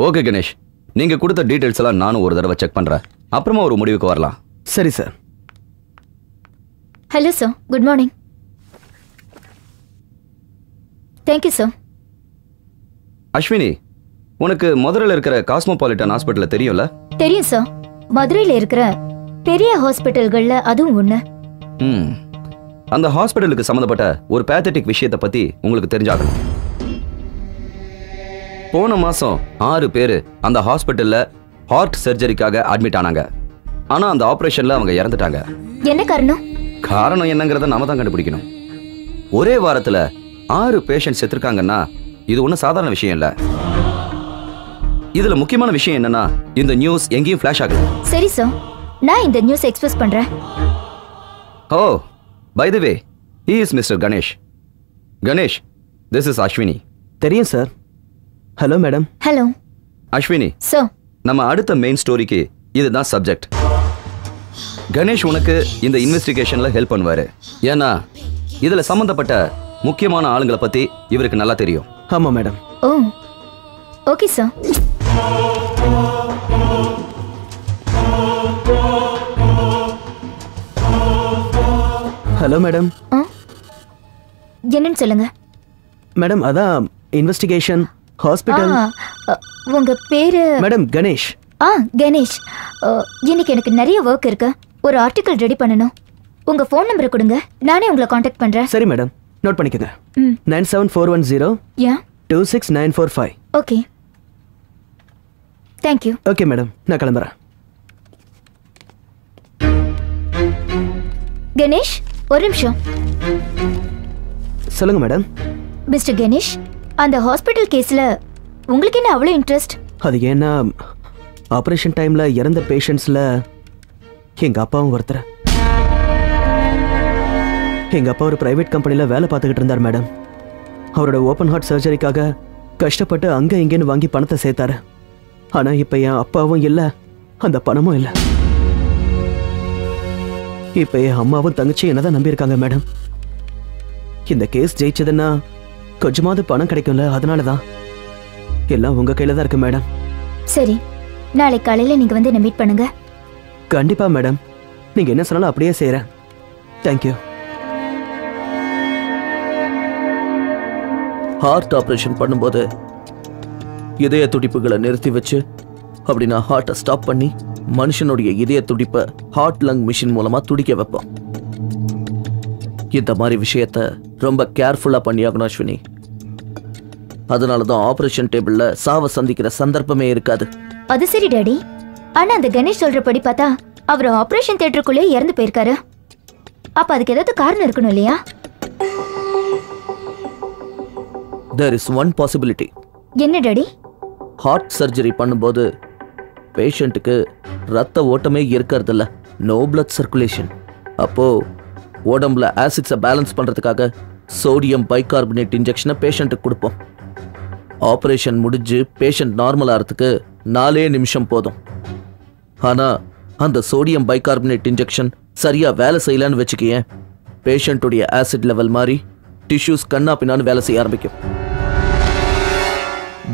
ஓகே கணேஷ், நீங்க கொடுத்த டீடைல்ஸ் எல்லாம் நானும் ஒரு தடவை செக் பண்றேன். அப்புறமா ஒரு முடிவுக்கு வரலாம். சரி sir. Hello sir, good morning. Thank you sir. Ashwini, உனக்கு மதுரையில் இருக்கிற காஸ்மோபாலிட்டன் ஹாஸ்பிட்டல் தெரியும்ல? தெரியும் சார். மதுரையில் இருக்கிற பெரிய ஹாஸ்பிட்டல்கள்ல அதுவும் ஒண்ணு. அந்த ஹாஸ்பிட்டலுக்கு சம்பந்தப்பட்ட ஒரு பேத்தட்டிக் விஷயத்தை பத்தி உங்களுக்கு தெரிஞ்சாகணும். போன மாசம் 6 பேர் அந்த ஹாஸ்பிட்டல்ல ஹார்ட் சர்ஜரிக்காக அட்மிட் ஆனாங்க. ஆனா அந்த ஆபரேஷன்ல அவங்க இறந்துட்டாங்க. என்ன காரணம்? காரணம் என்னங்கறத நாம தான் கண்டுபிடிக்கணும். ஒரே வாரத்துல 6 பேஷண்ட் செத்துருக்காங்கன்னா இது ஒன்றும் சாதாரண விஷயம் இல்ல. இதுல முக்கியமான விஷயம் என்னன்னா, இந்த நியூஸ் எங்கேயும் ஃபிளாஷ் ஆகல. சரி சார், நான் இந்த நியூஸ் எக்ஸ்பிரஸ் பண்றேன். Oh, by the way, he is Mr. Ganesh. Ganesh, this is Ashwini. தெரியும் சார். Hello madam. Hello Ashwini. Sir, நம்ம அடுத்த மெயின் ஸ்டோரிக்கு இதுதான் சப்ஜெக்ட். கணேஷ் உனக்கு இந்த இன்வெஸ்டிகேஷன்ல ஹெல்ப் பண்ணுவாரு. ஏன்னா இதுல சம்பந்தப்பட்ட முக்கியமான ஆளுங்களை பத்தி இவருக்கு நல்லா தெரியும். ஆமா மேடம். ஓ, ஓகே சார். Hello madam. என்னன்னு சொல்லுங்க. மேடம், அதான் இன்வெஸ்டிகேஷன் ஹாஸ்பிட்டல். உங்க பேரு? மேடம், கணேஷ். கணேஷ். இன்னைக்கு எனக்கு நிறைய ஒர்க் இருக்கு. ஒரு ஆர்டிகல் ரெடி பண்ணணும். உங்க ஃபோன் நம்பரை கொடுங்க, நானே உங்களை காண்டாக்ட் பண்றேன். சரி மேடம், நோட் பண்ணிக்கங்க. 97410 26945. Okay, thank you. ஓகே மேடம், நான் கிளம்புறேன். கணேஷ், ஒரு நிமிஷம். சொல்லுங்க மேடம். மிஸ்டர் கணேஷ், அந்த ஹாஸ்பிட்டல் கேஸ்ல உங்களுக்கு என்ன அவ்வளோ இன்ட்ரெஸ்ட்? அது ஏன்னா ஆபரேஷன் டைம்ல இறந்த பேஷண்ட்ஸ்ல எங்க அப்பாவும் ஒருத்தர். எங்க அப்பா ஒரு பிரைவேட் கம்பெனில வேலை பார்த்துக்கிட்டு இருந்தார் மேடம். அவரோட ஓப்பன் ஹார்ட் சர்ஜரிக்காக கஷ்டப்பட்டு அங்க இங்கேன்னு வாங்கி பணத்தை சேர்த்தாரு. ஆனா இப்ப என் அப்பாவும் இல்ல, அந்த பணமும் இல்ல. இப்ப என் அம்மாவும் தங்கச்சி என்னதான் நம்பியிருக்காங்க மேடம். இந்த கேஸ் ஜெயிச்சதுன்னா கொஞ்சமாவது பணம் கிடைக்கும்ல, அதனாலதான். எல்லாம் உங்க கையில தான் இருக்கு மேடம். சரி, நாளை காலையில நீங்க வந்து என்ன மீட் பண்ணுங்க. கண்டிப்பா மேடம், நீங்க என்ன சொன்னாலும் அப்படியே செய்யறேன். தேங்க்யூ. ஹார்ட் ஆப்ரேஷன் பண்ணும்போது இதய துடிப்புகளை நிறுத்தி வச்சு அப்படி நான் ஹார்ட்டை ஸ்டாப் பண்ணி மனுஷனுடைய இதய துடிப்பை ஹார்ட் லங் மிஷின் மூலமா துடிக்க வைப்போம். இந்த மாதிரி விஷயத்த ரொம்ப கேர்ஃபுல்லா பண்ணியாகணும் அஸ்வினி. அதனால தான் ஆபரேஷன் டேபிள்ல சாவை சந்திக்கிற சந்தர்ப்பமே இருக்காது. அது சரி டாடி, ஆனா அந்த கணேஷ் சொல்றபடி பார்த்தா அவர் ஆபரேஷன் தியேட்டருக்குள்ளே இறந்து போயிருக்காரு. அப்ப அதுக்கு ஏதாவது காரணம் இருக்கணும் இல்லையா? There is one possibility. என்ன டாடி? ஹார்ட் சர்ஜரி பண்ணும்போது பேஷண்ட்டுக்கு ரத்த ஓட்டமே இருக்கிறதில்ல, நோ பிளட் சர்க்குலேஷன். அப்போ உடம்புல ஆசிட்ஸை பேலன்ஸ் பண்றதுக்காக சோடியம் பைகார்பனேட் இன்ஜெக்ஷனை பேஷண்ட்டுக்கு கொடுப்போம். ஆப்ரேஷன் முடிஞ்சு பேஷண்ட் நார்மல் ஆகிறதுக்கு 4 நிமிஷம் போதும். ஆனா அந்த சோடியம் பைகார்பனேட் இன்ஜெக்ஷன் சரியா வேலை செய்யலன்னு வச்சுக்கேன், பேஷண்ட்டுடைய ஆசிட் லெவல் மாதிரி டிஷ்யூஸ் கண்ணா பின்னான்னு வேலை செய்ய ஆரம்பிக்கும்.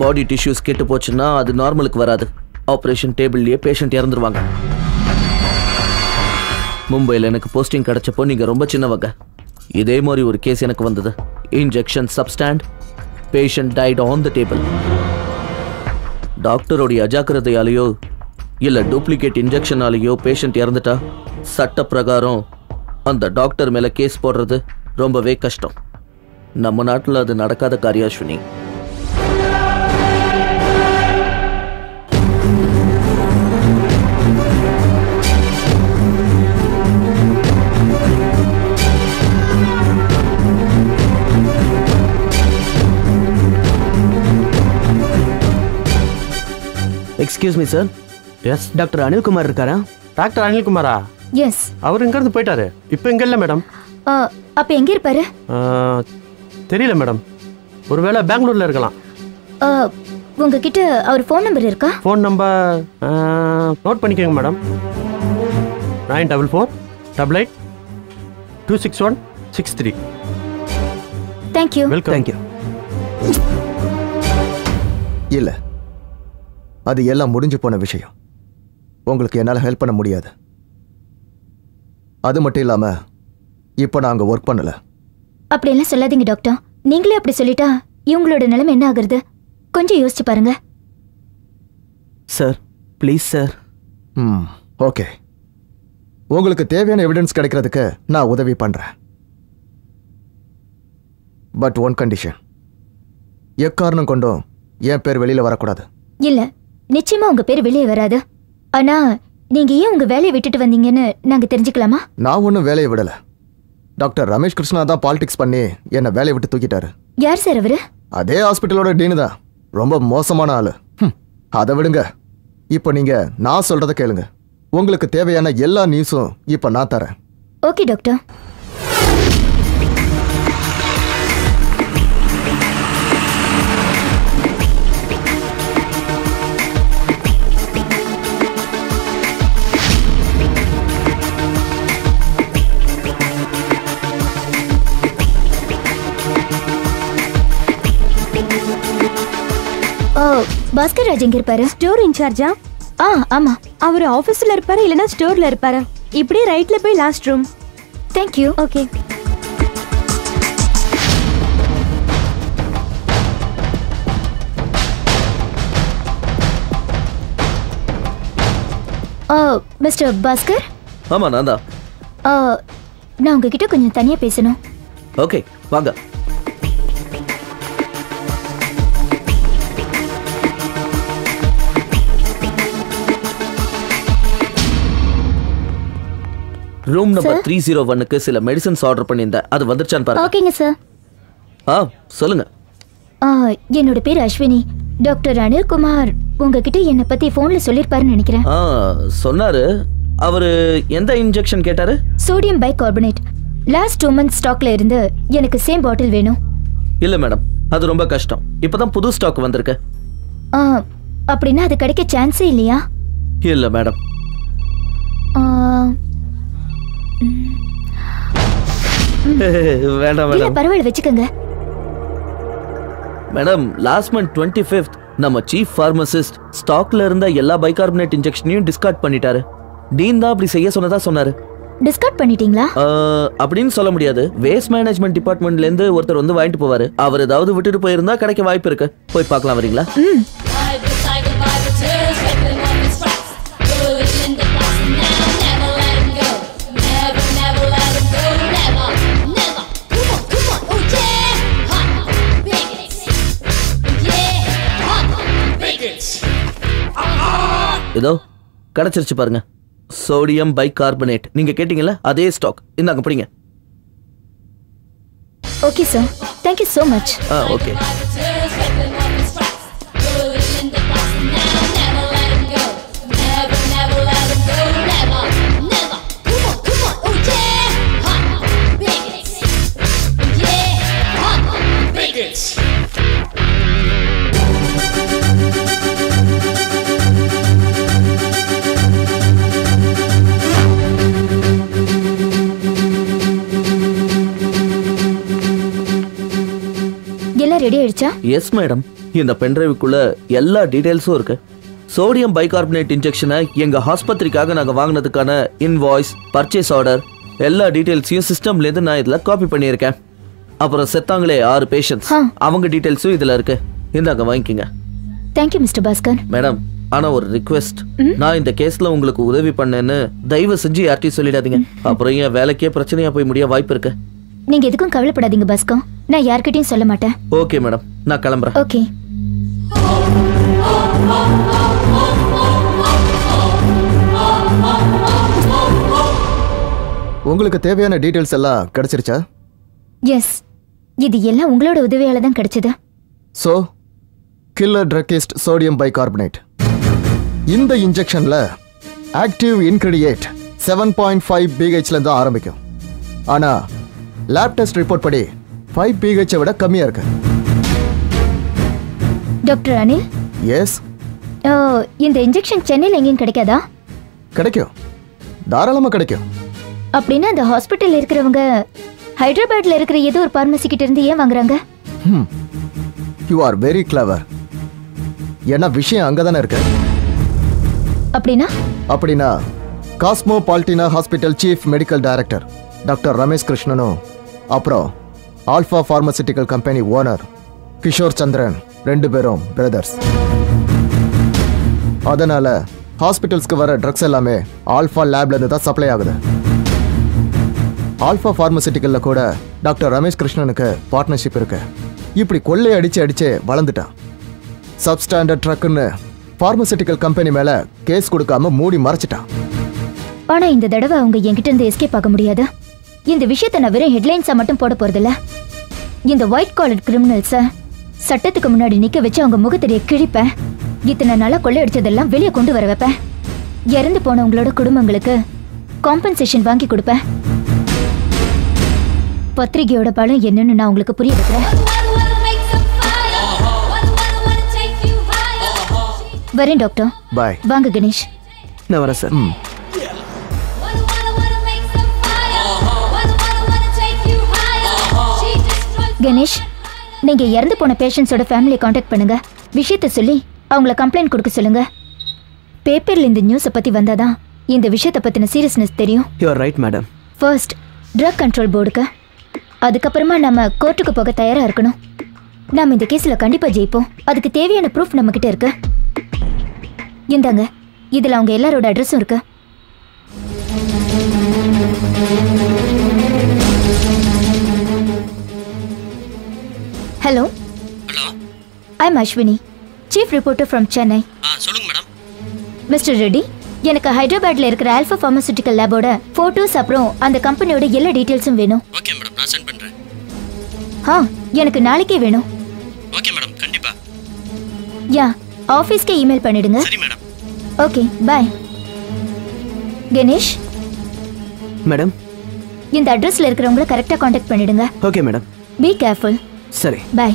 பாடி டிஷ்யூஸ் கெட்டு போச்சுன்னா அது நார்மலுக்கு வராது. ஆப்ரேஷன் டேபிள்லயே பேஷண்ட் இறந்துருவாங்க. மும்பையில் எனக்கு போஸ்டிங் கிடைச்சப்போ நீங்க ரொம்ப சின்னவங்க. இதே மாதிரி ஒரு கேஸ் எனக்கு வந்தது. Injection substandard, patient died on the table. டாக்டருடைய அஜாக்கிரதையாலேயோ இல்ல டூப்ளிகேட் இன்ஜெக்ஷனாலேயோ பேஷண்ட் இறந்துட்டா சட்ட பிரகாரம் அந்த டாக்டர் மேல கேஸ் போடுறது ரொம்பவே கஷ்டம். நம்ம நாட்டில் அது நடக்காத காரியம் Ashwini. Excuse me sir. Yes. Doctor Anilkumar இருக்காரா? டாக்டர் அனில்குமாரா? எஸ். அவர் இங்கேருந்து போயிட்டாரு, இப்போ இங்கே இல்லை மேடம். அப்ப எங்க இருப்பாரு? தெரியல மேடம், ஒருவேளை பெங்களூர்ல இருக்கலாம். உங்ககிட்ட அவர் ஃபோன் நம்பர் இருக்கா? ஃபோன் நம்பர் நோட் பண்ணிக்கோங்க மேடம். 944888266163. தேங்க்யூ. வெல்கம். தேங்க்யூ. இல்ல, அது எல்லாம் முடிஞ்சு போன விஷயம். உங்களுக்கு என்னால் ஹெல்ப் பண்ண முடியாது. அது மட்டும் இல்லாம இப்போ நான் அங்கே ஒர்க் பண்ணல. அப்படியெல்லாம் சொல்லாதீங்க டாக்டர். நீங்களே அப்படி சொல்லிட்டா இவங்களோட நிலைமை என்ன ஆகுறது? கொஞ்சம் யோசிச்சு பாருங்க. Sir please sir. ஓகே, உங்களுக்கு தேவையான எவிடன்ஸ் கிடைக்கிறதுக்கு நான் உதவி பண்றேன். பட் ஒன் கண்டிஷன், எக்காரணம் கொண்டும் என் பேர் வெளியில வரக்கூடாது. இல்ல, நிச்சயமா உங்க பேர் வெளியே வராது. ஆனா நீங்க ஏன் உங்க வேலையை விட்டுட்டு வந்தீங்கன்னு நாங்க தெரிஞ்சுக்கலாமா? நான் ஒன்றும் வேலையை விடல. டாக்டர் ரமேஷ் கிருஷ்ணா தான் பாலிடிக்ஸ் பண்ணி என்னை வேலையை விட்டு தூக்கிட்டாரு. யார் சார் அவரு? அதே ஹாஸ்பிட்டலோட டீனு தான். ரொம்ப மோசமான ஆளு. அதை விடுங்க. இப்போ நீங்க நான் சொல்றத கேளுங்க. உங்களுக்கு தேவையான எல்லா நியூஸும் இப்போ நான் தரேன். Okay doctor. பாஸ்கர் ராஜ் எங்க இருப்பாரு? ஸ்டோர் இன்சார்ஜா? ஆமா. அவர் ஆபீஸ்ல இருப்பாரு இல்லனா ஸ்டோர்ல இருப்பாரு. இப்படியே ரைட்ல போய் last room. Thank you. Okay. Mister Bhaskar. ஆமா நான் தான். நான் உங்ககிட்ட கொஞ்சம் தனியா பேசணும். ஓகே வாங்க. ரூம் நம்பர் 301க்கு சில மெடிசன்ஸ் ஆர்டர் பண்ணியிருந்தேன். அது வந்துருச்சான்னு பாருங்க. ஓகேங்க சார். சொல்லுங்க. என்னோட பேர் அஸ்வினி. டாக்டர் அனில்குமார் உங்ககிட்ட என்னை பத்தி போன்ல சொல்லிருப்பாருன்னு நினைக்கிறேன். சொன்னாரு. அவரு எந்த இன்ஜெக்ஷன் கேட்டாரு? Sodium bicarbonate. லாஸ்ட் 2 months ஸ்டாக்ல இருந்து எனக்கு சேம் பாட்டில் வேணும். இல்ல மேடம், அது ரொம்ப கஷ்டம். இப்பதான் புது ஸ்டாக் வந்திருக்கு. அப்படின்னா அது கிடைக்க சான்ஸே இல்லையா? இல்ல மேடம். வேண்டாம் இல்ல மேடம். பரவாயில்ல வச்சுக்கோங்க. மேடம், லாஸ்ட் மந்த் 25th நம்ம சீஃப் பார்மசிஸ்ட் ஸ்டாக்ல இருந்த எல்லா பைகார்பனேட் இன்ஜெக்ஷனையும் டிஸ்கார்ட் பண்ணிட்டாரு. டீன் தான் அப்படி செய்ய சொன்னதா சொன்னாரு. டிஸ்கார்ட் பண்ணிட்டீங்களா? அப்படின்னு சொல்ல முடியாது. வேஸ்ட் மேனேஜ்மெண்ட் டிபார்ட்மெண்ட்ல இருந்து ஒருத்தர் வந்து வாங்கிட்டு போவாரு. அவர் ஏதாவது விட்டுட்டு போயிருந்தா கிடைக்க வாய்ப்பு இருக்கு. போய் பார்க்கலாம் வரீங்களா? ஏதோ கிடைச்சிருச்சு பாருங்க. Sodium bicarbonate. நீங்க கேட்டீங்கல்ல, அதே ஸ்டாக். இந்தாங்க பிடிங்க. Okay sir, thank you so much. Okay. Ready ஆயிடுச்சா? Yes madam. இந்த பென்டிரைவுக்குள்ள எல்லா டீடைல்ஸும் இருக்கு. சோடியம் பைகார்பனேட் இன்ஜெக்ஷனை எங்க ஆஸ்பத்திரிக்காக நாங்க வாங்கினதுக்கான இன்வாய்ஸ், பர்ச்சேஸ் ஆர்டர், எல்லா டீடைல்ஸையும் சிஸ்டம்ல இருந்து நான் இதுல காப்பி பண்ணியிருக்கேன். அப்புறம் செத்தாங்களே 6 பேஷண்ட்ஸ், அவங்க டீடைல்ஸும் இதுல இருக்கு. இந்தாங்க வாங்கிக்கங்க. Thank you mister Bhaskar. Madam, ஆனா ஒரு ரிக்வெஸ்ட். நான் இந்த கேஸ்ல உங்களுக்கு உதவி பண்ணேன்னு தயவு செஞ்சு யார்ட்டையும் சொல்லிடாதீங்க. அப்புறம் என் வேலைக்கே பிரச்சனையா போய் முடிய வாய்ப்பு இருக்கு. நீங்க எதுக்கும் கவலைப்படாதீங்க பாஸ்கர். நான் யார்கிட்டயும் சொல்ல மாட்டேன். ஓகே மேடம், நான் கிளம்புறேன். ஓகே. உங்களுக்கு தேவையான டீடைல்ஸ் எல்லாம் கிடைச்சிருச்சா? எஸ், இது எல்லாம் உங்களோட உதவியால தான் கிடைச்சது. So killer druggist sodium bicarbonate. இந்த இன்ஜெக்ஷன்ல ஆக்டிவ் இன்கிரிடியேட் 7.5 pHல இருந்து ஆரம்பிக்கும். ஆனா லேப் டெஸ்ட் ரிப்போர்ட் படி 5 pH விட கம்மியா இருக்கு. டாக்டர் அனில். எஸ். இந்த இன்ஜெக்ஷன் சென்னையில் எங்கேயும் கிடைக்காதா? கிடைக்கும், தாராளமா கிடைக்கும். அப்படின்னா அந்த ஹாஸ்பிட்டல் இருக்கிறவங்க ஹைதராபாத்ல இருக்கிற ஏதோ ஒரு பார்மசி கிட்ட இருந்து ஏன் வாங்குறாங்க? You are very clever. ஏன்னா விஷயம் அங்கதானே இருக்கு. அப்படின்னா காஸ்மோபாலிட்டினா hospital chief medical director doctor Ramesh கிருஷ்ணனும் அப்புறம் alpha pharmaceutical company owner Kishore Chandran 2 பேரும் பிரதர்ஸ். அதனால ஹாஸ்பிட்டல்ஸ்க்கு வர ட்ரக்ஸ் எல்லாமே ஆல்ஃபா லேப்ல இருந்து தான் சப்ளை ஆகுது. ஆல்ஃபா பார்மசிட்டிக்கல்ல கூட டாக்டர் ரமேஷ் கிருஷ்ணனுக்கு பார்ட்னர்ஷிப் இருக்கு. இப்படி கொள்ளை அடிச்சு வளர்ந்துட்டான். சப்ஸ்டாண்டர்ட் ட்ரக்குன்னு பார்மசிட்டிக்கல் கம்பெனி மேல கேஸ் கொடுக்காம மூடி மறைச்சிட்டான். ஆனா இந்த தடவை அவங்க என்கிட்ட இருந்து எஸ்கேப் ஆக முடியாது. இந்த விஷயத்தை நான் வெறும் ஹெட்லைன்ஸா மட்டும் போட போறதில்ல. இந்த ஒயிட் காலர் கிரிமினல்ஸ சட்டத்துக்கு முன்னாடி நிக்க வச்சு அவங்க முகத்தடியை கிழிப்பேன். இத்தனை நாளா கொள்ளையடிச்சதெல்லாம் வெளியே கொண்டு வர வைப்பேன். இறந்து போனவங்களோட குடும்பங்களுக்கு காம்பன்சேஷன் வாங்கி கொடுப்பேன். பத்திரிகையோட பலம் என்னன்னு நான் உங்களுக்கு புரிய வைக்கிறேன். வரேன் டாக்டர். பாய். வாங்க கணேஷ். நான் வரேன் சார். கணேஷ், நீங்க இறந்து போன பேஷண்ட்ஸோட ஃபேமிலியை காண்டாக்ட் பண்ணுங்க. விஷயத்தை சொல்லி அவங்கள கம்ப்ளைண்ட் கொடுக்க சொல்லுங்க. பேப்பர்ல இந்த நியூஸை பத்தி வந்தாதான் இந்த விஷயத்தை பத்தின சீரியஸ்னஸ் தெரியும். You are right madam. First drug control போர்டுக்கு, அதுக்கப்புறமா நம்ம கோர்ட்டுக்கு போக தயாரா இருக்கணும். நாம இந்த கேஸ்ல கண்டிப்பா ஜெயிப்போம். அதுக்கு தேவையான ப்ரூஃப் நம்ம கிட்ட இருக்கு. இந்தாங்க, இதுல அவங்க எல்லாரோட அட்ரஸும் இருக்கு. Hello. I am Ashwini, chief reporter from Chennai. சொல்லுங்க மேடம். மிஸ்டர் ரெட்டி, எனக்கு ஹைதராபாத்ல இருக்கிற ஆல்ஃபா பார்மசூட்டிக்கல் லேபோட போட்டோஸ் அப்புறம் அந்த கம்பெனியோட எல்லா டீடைல்ஸும் வேணும். ஓகே மேடம், நான் சென்ட் பண்றேன். எனக்கு நாளைக்கே வேணும். ஓகே மேடம், கண்டிப்பா. யா, ஆபீஸ்க்கு இமெயில் பண்ணிடுங்க. சரி madam. Okay, bye. Ganesh madam, இந்த அட்ரஸ்ல இருக்கிறவங்கள கரெக்டா காண்டாக்ட் பண்ணிடுங்க. Okay madam. Be careful. சரி, பை.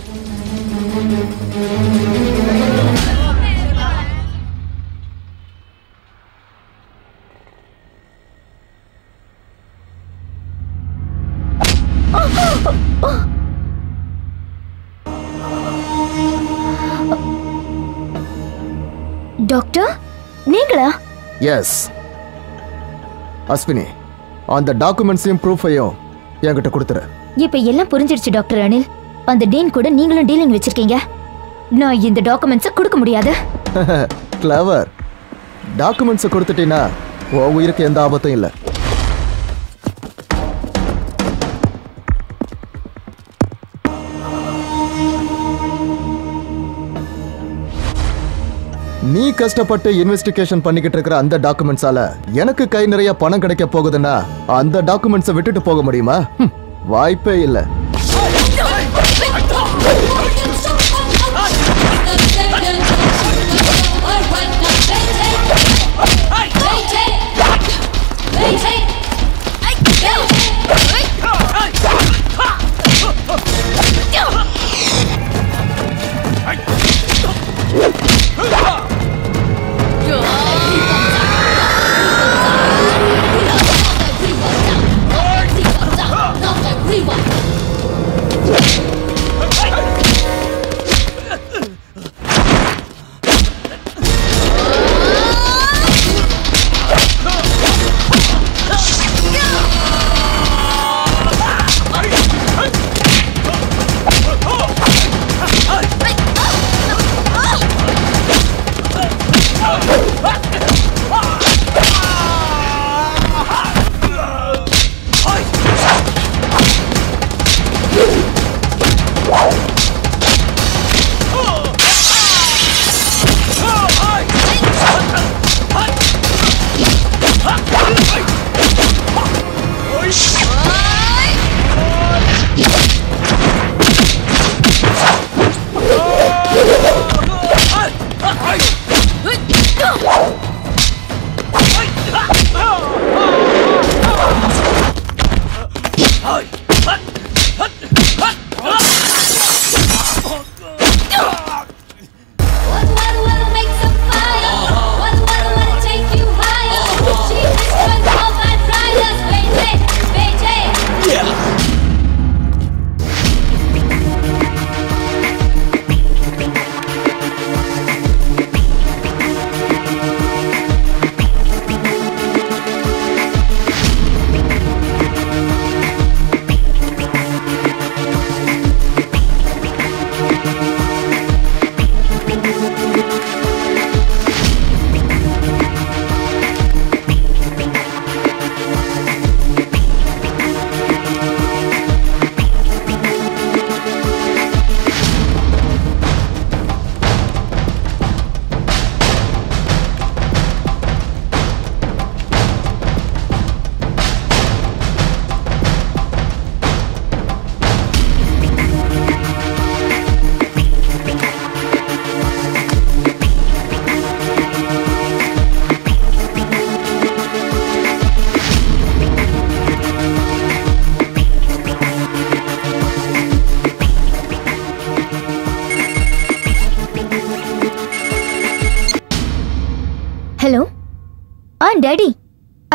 டாக்டர், நீங்களா? எஸ் அஸ்வினி, அந்த டாக்குமெண்ட்ஸையும் ப்ரூஃபையும் என்கிட்ட கொடுத்துரு. இப்ப எல்லாம் புரிஞ்சிடுச்சு டாக்டர் அனில். அந்த டீன் கூட நீங்களும் டீலிங் வச்சிருக்கீங்க. நான் இந்த டாக்குமெண்ட்ஸை கொடுக்க முடியாது. கிளவர். டாக்குமெண்ட்ஸை கொடுத்துட்டீங்கன்னா உன் உயிருக்கு எந்த ஆபத்தும் இல்லை. நீ கஷ்டப்பட்டு இன்வெஸ்டிகேஷன் பண்ணிக்கிட்டு இருக்கிற அந்த டாக்குமெண்ட்ஸால எனக்கு கை நிறைய பணம் கிடைக்க போகுதுன்னா அந்த டாக்குமெண்ட்ஸை விட்டுட்டு போக முடியுமா? வாய்ப்பே இல்லை.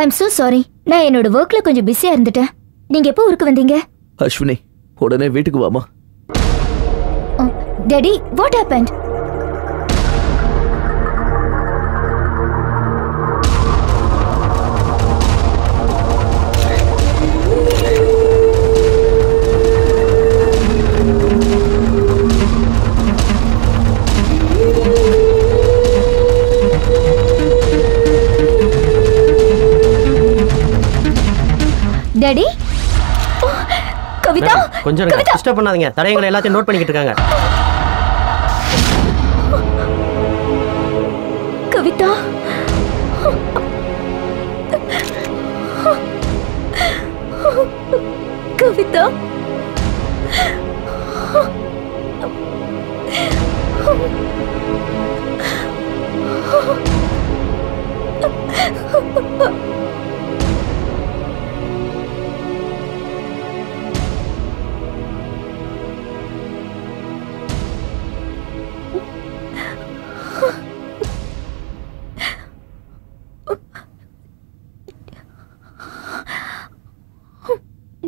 I'm so sorry. நான் என்னோட ஒர்க்ல கொஞ்சம் பிஸியா இருந்துட்டேன். நீங்க எப்போ ஊருக்கு வந்தீங்க? அஸ்வினி, உடனே வீட்டுக்கு வாமா. Daddy, what happened? Daddy, Kavitha, கொஞ்சம் டிஸ்டர்ப் பண்ணாதீங்க. தடயங்களை எல்லாத்தையும் நோட் பண்ணிக்கிட்டு இருக்காங்க. கவிதா, கவிதா,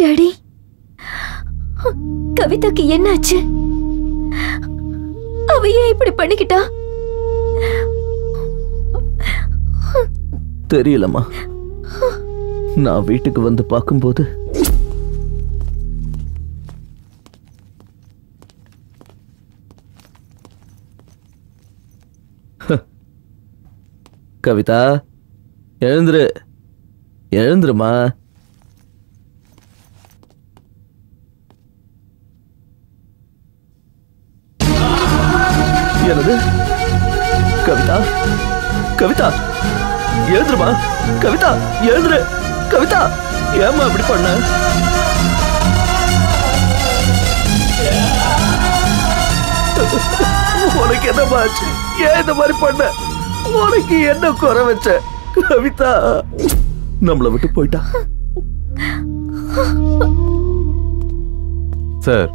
டாடி, கவிதாக்கு என்னாச்சு? அவ ஏன் இப்படி பண்ணிக்கிட்டா? தெரியலம்மா. நான் வீட்டுக்கு வந்து பார்க்கும்போது கவிதா, எழுந்துரு, எழுந்துருமா. என்னது? கவிதா, கவிதா, எழுந்துருமா. கவிதா, எழுந்துரு. கவிதா, ஏம்மா இப்படி பண்ண? உனக்கு என்னம்மா ஆச்சு? ஏன் இந்த மாதிரி பண்ண? உனக்கு என்ன குறை வச்ச? கவிதா நம்மளை விட்டு போயிட்டா. சார்,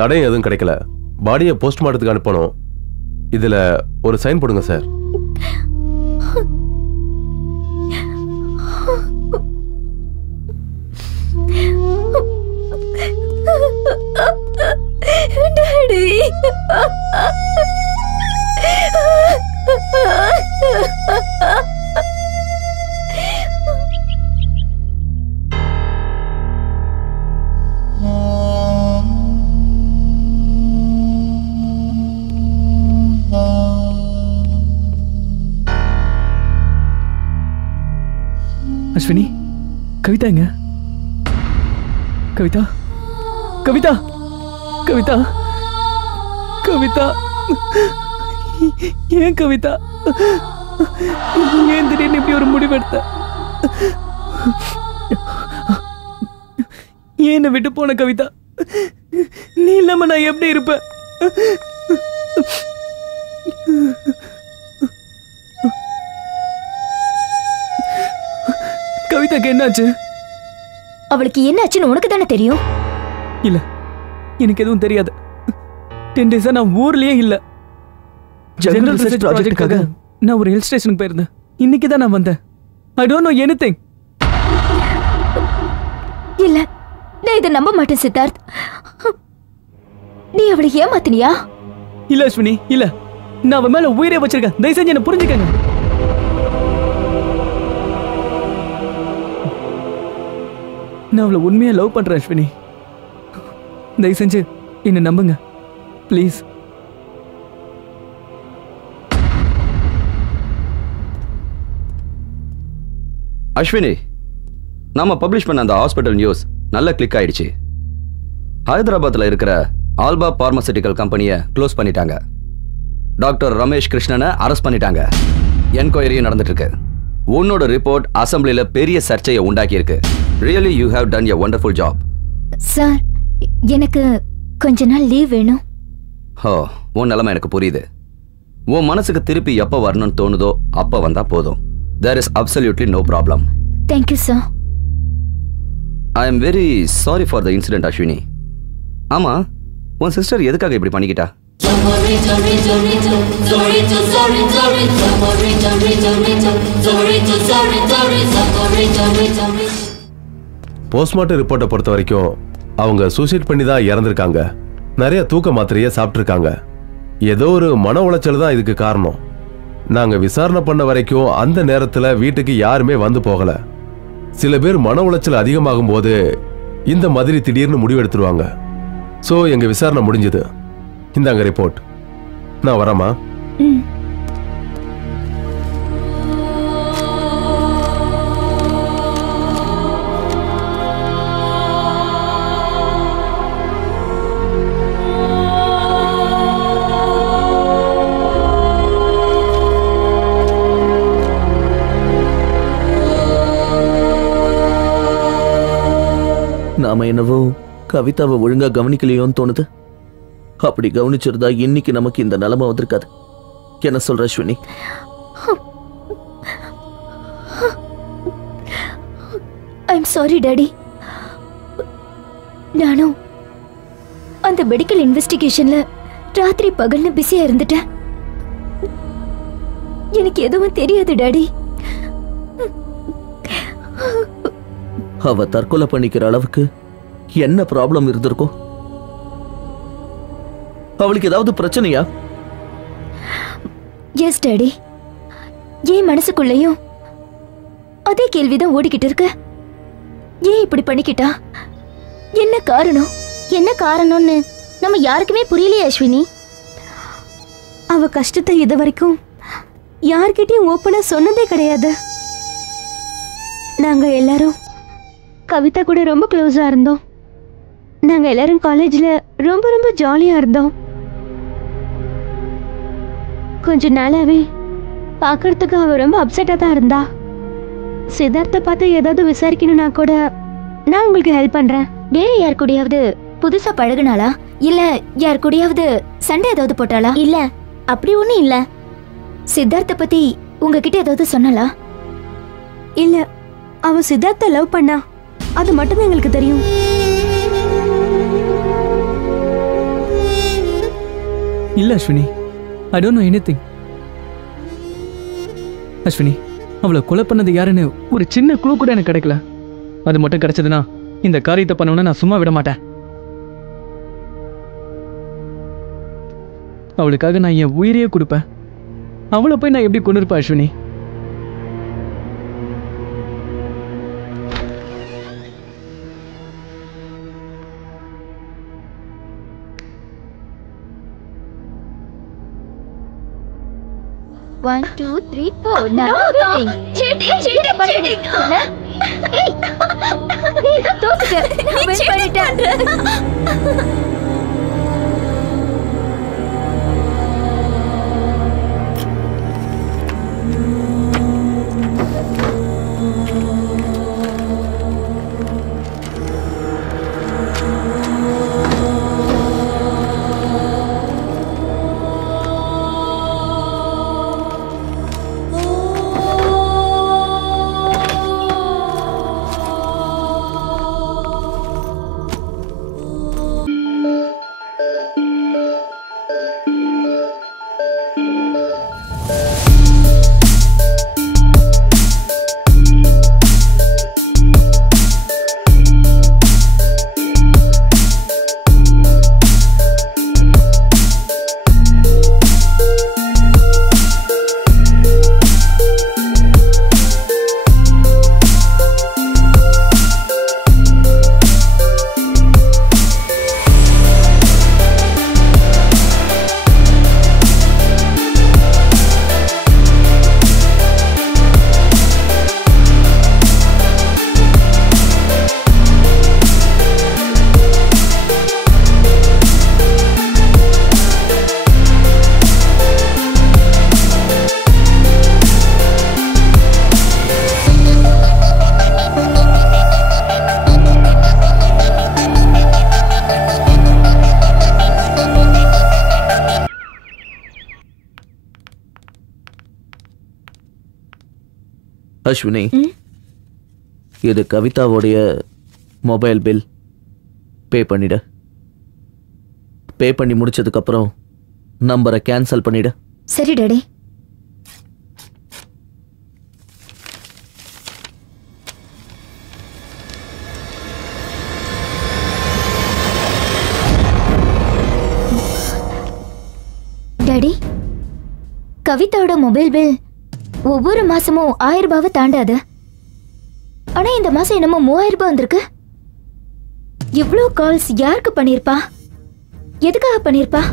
தடயம் எதுவும் கிடைக்கல. பாடியை போஸ்ட்மார்ட்டத்துக்கு அனுப்பணும். இதுல ஒரு சைன் போடுங்க சார். டாடி, அஸ்வினி, கவிதா எங்க? கவிதா, கவிதா, கவிதா, கவிதா, ஏன் கவிதா, ஏன் திடீர்னு இப்படி ஒரு முடிவெடுத்த? ஏன் என்னை விட்டு போன கவிதா? நீ இல்லாம நான் எப்படி இருப்பேன்? கவிதாக்கு என்னாச்சு? அவளுக்கு என்னாச்சுன்னு உனக்கு தானே தெரியும். இல்ல, எனக்கு எதுவும் தெரியாது. 10 days நான் ஊர்லயே இல்ல. ஜெனரல் ரிசர்ச் ப்ராஜெக்ட்டுக்காக நான் ஒரு ஹில் ஸ்டேஷனுக்கு போயிருந்தேன். இன்னைக்கு தான் நான் வந்தேன். I don't know anything. இல்ல, நான் இதை நம்ப மாட்டேன் சித்தார்த். நீ அவளை ஏமாத்தினியா? இல்ல அஸ்வினி, இல்ல. நான் அவ மேல உயிரே வச்சிருக்கேன். தயவு செஞ்சு என்ன புரிஞ்சுக்கங்க. நான் அவளை உண்மையா லவ் பண்றேன் அஸ்வினி. தயவு செஞ்சு என்ன நம்புங்க ப்ளீஸ். அஸ்வினி, நாம பப்ளிஷ் பண்ண அந்த ஹாஸ்பிட்டல் நியூஸ் நல்ல கிளிக் ஆயிடுச்சு. ஹைதராபாத்ல இருக்கிற ஆல்பா பார்மசூட்டிக்கல் கம்பெனியை க்ளோஸ் பண்ணிட்டாங்க. டாக்டர் ரமேஷ் கிருஷ்ணனை அரெஸ்ட் பண்ணிட்டாங்க. என்கொயரியும் நடந்துட்டு இருக்கு. உன்னோட ரிப்போர்ட் அசம்பிளில பெரிய சர்ச்சையை உண்டாக்கி இருக்கு. Really you have done a wonderful job. Sir, எனக்கு கொஞ்ச நாள் லீவ் வேணும். ஹோ, உன் நிலைமை எனக்கு புரியுது. உன் மனசுக்கு திருப்பி எப்போ வரணும்னு தோணுதோ அப்போ வந்தா போதும். There is absolutely no problem. Thank you, sir. I am very sorry for the incident, Ashwini. ஆமா, உன் சிஸ்டர் எதுக்காக இப்படி பண்ணிக்கிட்டா? போஸ்ட்மார்ட்டம் ரிப்போர்ட்டை பொறுத்த வரைக்கும் அவங்க சூசைட் பண்ணி தான் இறந்திருக்காங்க. நிறைய தூக்க மாத்திரையை சாப்பிட்ருக்காங்க. ஏதோ ஒரு மன உளைச்சல் தான் இதுக்கு காரணம். நாங்க விசாரணை பண்ண வரைக்கும் அந்த நேரத்துல வீட்டுக்கு யாருமே வந்து போகல. சில பேர் மன உளைச்சல் அதிகமாகும் போது இந்த மாதிரி திடீர்னு முடிவெடுத்துருவாங்க. ஸோ எங்க விசாரணை முடிஞ்சது. இந்தாங்க ரிப்போர்ட். நான் வரமா? நாம என்னவோ கவிதாவை ஒழுங்கா கவனிக்கலையோன்னு தோணுது. அப்படி கவனிச்சிருந்தா இன்னைக்கு நமக்கு இந்த நிலைமை வந்திருக்காது. என்ன சொல்ற அஸ்வினி? I'm sorry daddy. நானும் அந்த மெடிக்கல் இன்வெஸ்டிகேஷன்ல ராத்திரி பகல்னு பிஸியா இருந்துட்டேன். எனக்கு எதுவும் தெரியாது டாடி. அவ தற்கொலை பண்ணிக்கிற அளவுக்கு என்ன ப்ராப்ளம் இருந்திருக்கும்? அவளுக்கு ஏதாவது பிரச்சனையா? Yes daddy. என் மனசுக்குள்ளேயும் அதே கேள்விதான் ஓடிக்கிட்டு இருக்கு. ஏன் இப்படி பண்ணிக்கிட்டா? என்ன காரணம்? என்ன காரணம்னு நம்ம யாருக்குமே புரியலையே அஸ்வினி. அவ கஷ்டத்தை இது வரைக்கும் யார்கிட்டயும் ஓப்பனா சொன்னதே கிடையாது. நாங்க எல்லாரும் கவிதா கூட ரொம்ப க்ளோஸா இருந்தோம். நாங்க எல்லாரும் காலேஜ்ல ரொம்ப ரொம்ப ஜாலியா இருந்தோம். கொஞ்ச நாளாவே பார்க்கறதுக்கு அவ ரொம்ப அப்செட்டா தான் இருந்தா. சித்தார்த்தை பார்த்து ஏதாவது விசாரிக்கணும்னா கூட நான் உங்களுக்கு ஹெல்ப் பண்றேன். வேற யார் கூடயாவது புதுசா பழகுனாளா? இல்ல யார் கூடயாவது சண்டை ஏதாவது போட்டாளா? இல்ல, அப்படி ஒண்ணும் இல்ல. சித்தார்த்த பத்தி உங்ககிட்ட ஏதாவது சொன்னாளா? இல்ல, அவ சித்தார்த்தை லவ் பண்ணா, அது மட்டும்தான் எங்களுக்கு தெரியும். இல்ல Ashwini, I don't know anything. Ashwini, அவளை கொலை பண்ணது யாருன்னு ஒரு சின்ன க்ளூ கூட எனக்கு கிடைக்கல. அது மட்டும் கிடைச்சதுன்னா இந்த காரியத்தை பண்ணணும்னு நான் சும்மா விட மாட்டேன். அவளுக்காக நான் என் உயிரையே கொடுப்பேன். அவளை போய் நான் எப்படி கொண்டு இருப்பேன் Ashwini? One, two, three, four. Now cheating. Cheating பண்ணுங்க. ஏய், தோத்துட்டேன். நான் win பண்ணிட்டேன். அஸ்வினி, இது கவிதாவுடைய மொபைல் பில். பே பண்ணிட. பே பண்ணி முடிச்சதுக்கப்புறம் நம்பரை கேன்சல் பண்ணிடு. சரி டாடி. டாடி, கவிதாவோட மொபைல் பில் ஒவ்வொரு மாசமும் 1000 ரூபாவை தாண்டாது. ஆனா இந்த மாசம் என்னமோ 3000 ரூபாய் வந்திருக்கு. இவ்ளோ கால்ஸ் யாருக்கு பண்ணிருப்பா? எதுக்காக பண்ணிருப்பா?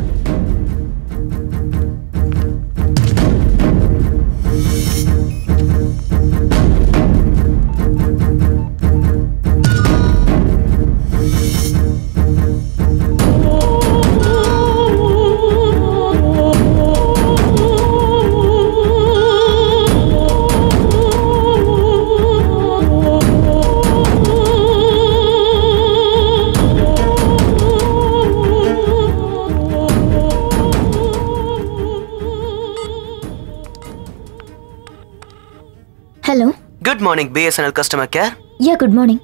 Hello. Good morning, BSNL customer care. Yeah, good morning.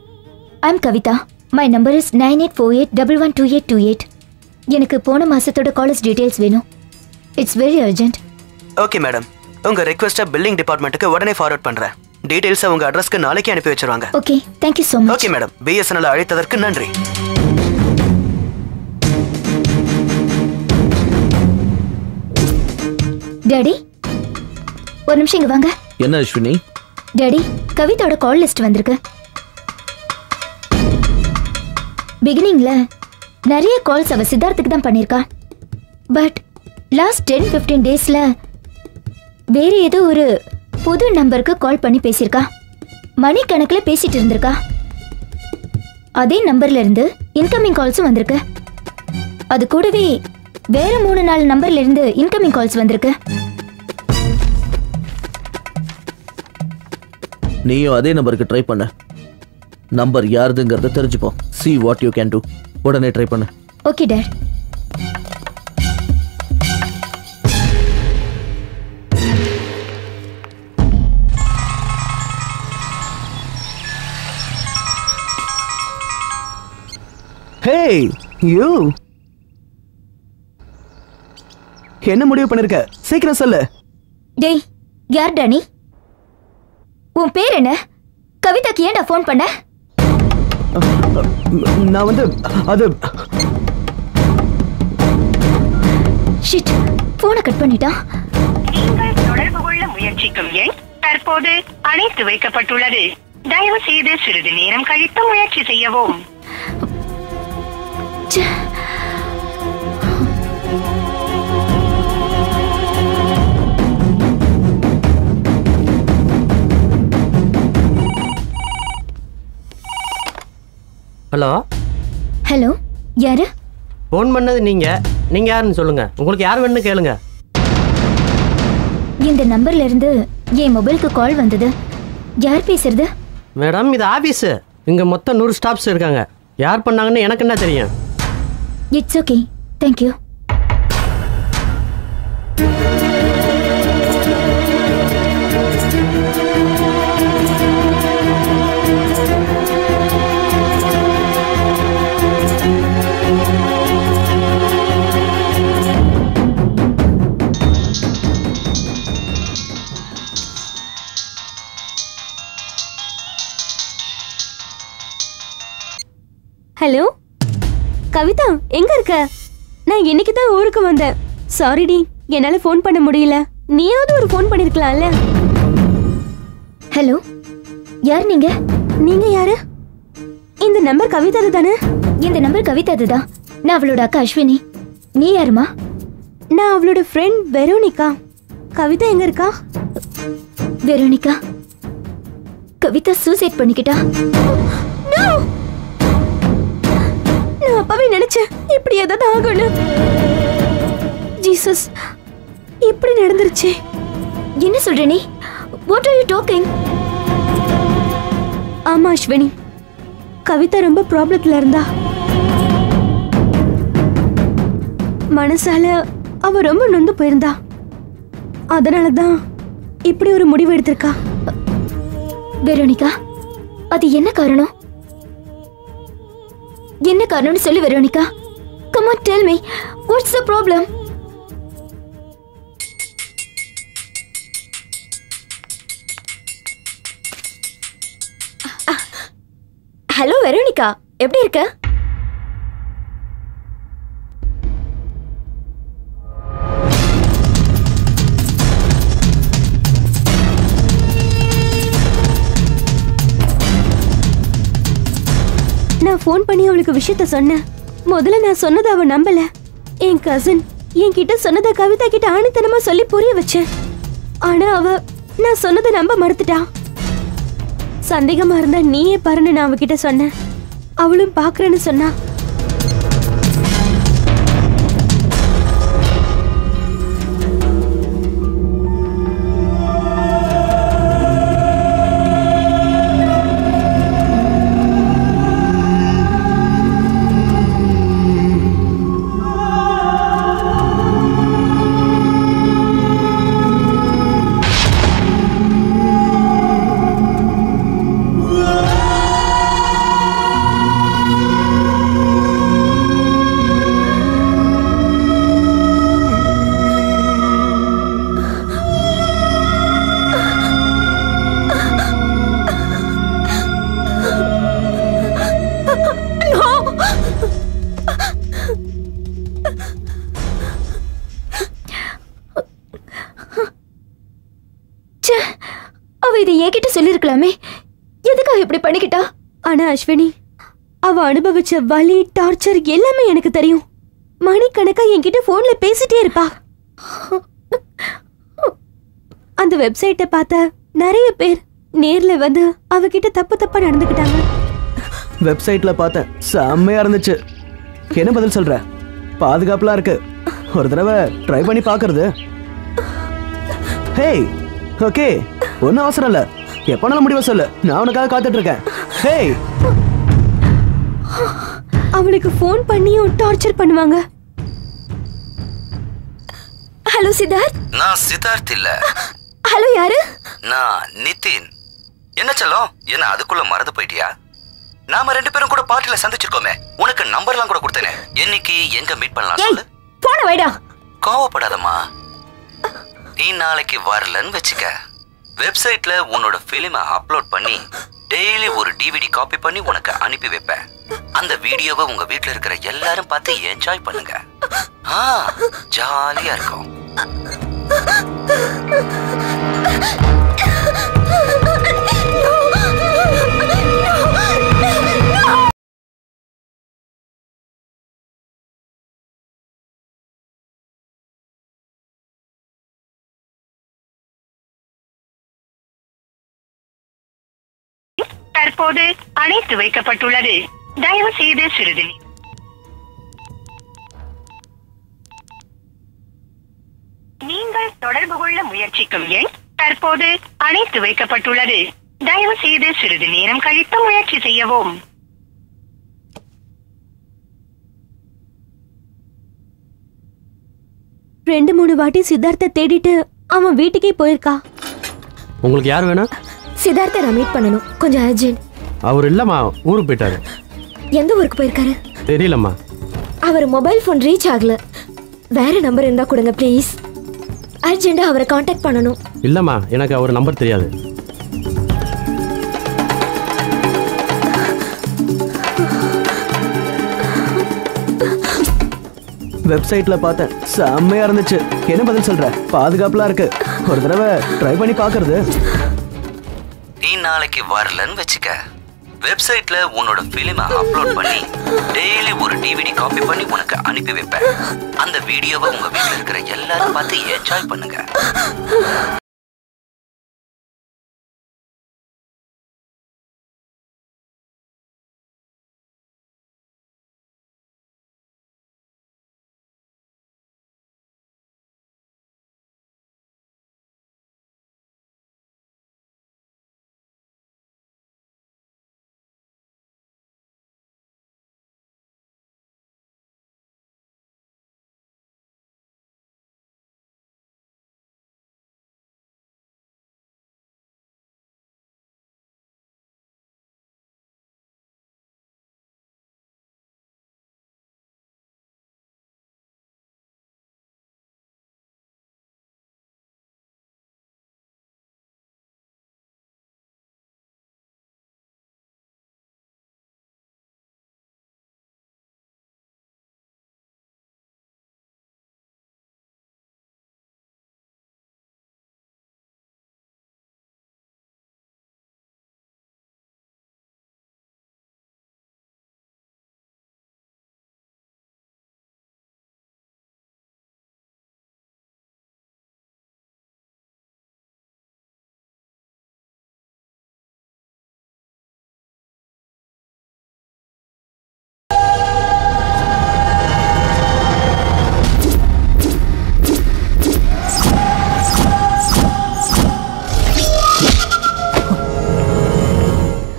I'm Kavita. My number is 9848112828. எனக்கு போன மாசத்தோட காலேஜ் டீடைல்ஸ் வேணும். It's very urgent. Okay madam, உங்க ரிக்வெஸ்ட்டை பில்லிங் டிபார்ட்மெண்ட்டுக்கு உடனே ஃபார்வர்ட் பண்றேன். டீடைல்ஸ் உங்க அட்ரஸ்க்கு நாளைக்கு அனுப்பி வச்சிருவாங்க. Okay, thank you so much. Okay madam, BSNL அழைத்ததற்கு நன்றி. டாடி, ஒரு நிமிஷம் இங்க வாங்க. என்ன அஸ்வினி? டாடி, கவிதாவோட கால் லிஸ்ட் வந்திருக்கு. பிகினிங்ல நிறைய கால்ஸ் அவ சித்தார்த்துக்கு தான் பண்ணிருக்கா. பட் லாஸ்ட் 10-15 டேஸ்ல வேற ஏதோ ஒரு புது நம்பருக்கு கால் பண்ணி பேசியிருக்கா. மணிக்கணக்கில் பேசிட்டு இருந்திருக்கா. அதே நம்பர்ல இருந்து இன்கமிங் கால்ஸும் வந்திருக்கு. அது கூடவே வேற 3-4 நம்பர்ல இருந்து இன்கமிங் கால்ஸ் வந்திருக்கு. நீயும் அதே நம்பருக்கு ட்ரை பண்ண. நம்பர் யாருதுங்கிறத தெரிஞ்சுப்போ. See what you can do. உடனே ட்ரை பண்ணு. Okay dad. Hey, you. என்ன முடிவு பண்ணிருக்க? சீக்கிரம் சொல்லு. டேய், யார் டானி? உன் பேர் என்ன? கவிதாக்கு ஏன்டா ஃபோன் பண்ண? நான் வந்து அது ஷிட், ஃபோனை கட் பண்ணிட்டான். நீங்கள் தொடர்பு கொள்ள முயற்சிக்கும் எண் தற்போது அணைத்து வைக்கப்பட்டுள்ளது. தயவு செய்து சிறிது நேரம் கழித்து முயற்சி செய்யவும். ஹலோ. ஹலோ, யாரு? ஃபோன் பண்ணது நீங்க யாருன்னு சொல்லுங்க. உங்களுக்கு யார் வேணும்னு கேளுங்க. இந்த நம்பர்ல இருந்து என் மொபைலுக்கு கால் வந்தது. யார் பேசுறது? மேடம், இது ஆபீஸ். இங்க மொத்தம் 100 ஸ்டாஃப்ஸ் இருக்காங்க. யார் பண்ணாங்கன்னு எனக்கு என்ன தெரியும்? It's okay, thank you. Hello Kavitha, எங்க இருக்க? நான் இன்னைக்கு தான் ஊருக்கு வந்தேன். சாரிடி, என்னால ஃபோன் பண்ண முடியல. நீயாவது ஒரு ஃபோன் பண்ணிருக்கலாம்ல. ஹலோ, யார் நீங்க? நீங்க யாரு? இந்த நம்பர் கவிதாது தானே? இந்த நம்பர் கவிதாது தான். நான் அவளோட அக்கா அஸ்வினி. நீ யாருமா? நான் அவளோட ஃப்ரெண்ட் வெரோனிகா. கவிதா எங்க இருக்கா? வெரோனிகா, கவிதா சூசைட் பண்ணிக்கிட்டா. நான் அப்பவே நினைச்சேன் இப்படி ஏதாவது ஆகணும். ஜீசஸ், இப்படி நடந்துருச்சு. என்ன சொல்ற நீ? What are you talking? ஆமா அஸ்வினி, கவிதா ரொம்ப ப்ராப்ளத்துல இருந்தா. மனசால அவ ரொம்ப நொந்து போயிருந்தா. அதனாலதான் இப்படி ஒரு முடிவு எடுத்திருக்கா. வெரோனிகா, அது என்ன காரணம்? என்ன காரணம்னு சொல்லு Veronica. Come on, tell me. What's the problem? எப்படி இருக்க? நான் ஃபோன் பண்ணி அவளுக்கு விஷயத்த சொன்னேன். முதல்ல நான் சொன்னதை அவ நம்பல. என் கசின் என்கிட்ட சொன்னதை கவிதா கிட்ட ஆணித்தனமா சொல்லி புரிய வச்சேன். ஆனா அவ நான் சொன்னதை நம்ப மறுத்துட்டா. சந்தேகமா இருந்தா நீயே பாருன்னு நான் அவகிட்ட சொன்னேன். அவளும் பாக்குறேன்னு சொன்னா. அவ இதை என்கிட்ட சொல்லிருக்கலாமே. எதுக்காக இப்படி பண்ணிக்கிட்டா? ஆனா அஸ்வினி, அவ அனுபவிச்ச வலி, டார்ச்சர் எல்லாமே எனக்கு தெரியும். மணிக்கணக்கா என்கிட்ட போன்ல பேசிட்டே இருப்பா. அந்த வெப்சைட்டை பார்த்த நிறைய பேர் நேர்ல வந்து அவகிட்ட தப்பா நடந்துக்கிட்டாங்க. வெப்சைட்ல பார்த்தேன், செம்மையா இருந்துச்சு. என்ன பதில் சொல்ற? பாதுகாப்புலாம் இருக்கு, ஒரு தடவை ட்ரை பண்ணி பார்க்கறது. ஹேய், ஓகே, ஒன்றும் அவசரம் இல்லை, எப்போனாலும் முடிவா சொல்லு, நான் உனக்காக காத்துட்டு இருக்கேன். ஹேய், அவளுக்கு ஃபோன் பண்ணியும் டார்ச்சர் பண்ணுவாங்க. ஹலோ சித்தார்த். நான் சித்தார்த் இல்ல. ஹலோ, யாரு? நான் நிதின். என்ன செல்லம், என்ன அதுக்குள்ள மறந்து போயிட்டியா? நாம 2 பேரும் கூட பார்ட்டில சந்திச்சிருக்கோமே, உனக்கு நம்பர்லாம் கூட கொடுத்தேனே. என்னைக்கு எங்க மீட் பண்ணலாம் சொல்லு. போன வைடா. கோவப்படாதம்மா. நீ நாளைக்கு வரலன்னு வச்சுக்க, வெப்சைட்ல உன்னோட பிலிமை அப்லோட் பண்ணி டெய்லி ஒரு டிவிடி காப்பி பண்ணி உனக்கு அனுப்பி வைப்பேன். அந்த வீடியோவை உங்க வீட்ல இருக்கிற எல்லாரும் பார்த்து என்ஜாய் பண்ணுங்க. ஜாலியா இருக்கும். தற்போது அணைத்து வைக்கப்பட்டுள்ளது. தயவு செய்து சிறிது நீங்கள் தொடர்பு கொள்ள முயற்சிக்கும் எண் தற்போது அணைத்து வைக்கப்பட்டுள்ளது. தயவு செய்து சிறிது நேரம் கழித்து முயற்சி செய்யவும். ரெண்டு மூணு வாட்டி சித்தார்த்த தேடிட்டு அவன் வீட்டுக்கே போயிருக்கா. உங்களுக்கு யார் வேணும்? சித்தார்த்தை நான் மீட் பண்ணணும், கொஞ்சம் அர்ஜென்ட். அவர் இல்லம்மா, ஊருக்கு போயிட்டாரு. எந்த ஊருக்கு போயிருக்காரு? தெரியலம்மா. அவர் மொபைல் ஃபோன் ரீச் ஆகல. வேற நம்பர் இருந்தா கொடுங்க ப்ளீஸ். அர்ஜென்ட்டா அவரை காண்டாக்ட் பண்ணணும். இல்லம்மா, எனக்கு அவர் நம்பர் தெரியாது. வெப்சைட்ல பார்த்தேன், செம்மையா இருந்துச்சு. என்ன பதில் சொல்ற? பாதுகாப்புலாம் இருக்கு, ஒரு தடவை ட்ரை பண்ணி பார்க்கறது. நீ நாளைக்கு வரலன்னு வச்சுக்க, வெப்சைட்ல உன்னோட பிலிமை அப்லோட் பண்ணி டெய்லி ஒரு டிவிடி காப்பி பண்ணி உனக்கு அனுப்பி வைப்பேன். அந்த வீடியோவை உங்க வீட்ல இருக்கிற எல்லாரும் பார்த்து என்ஜாய் பண்ணுங்க.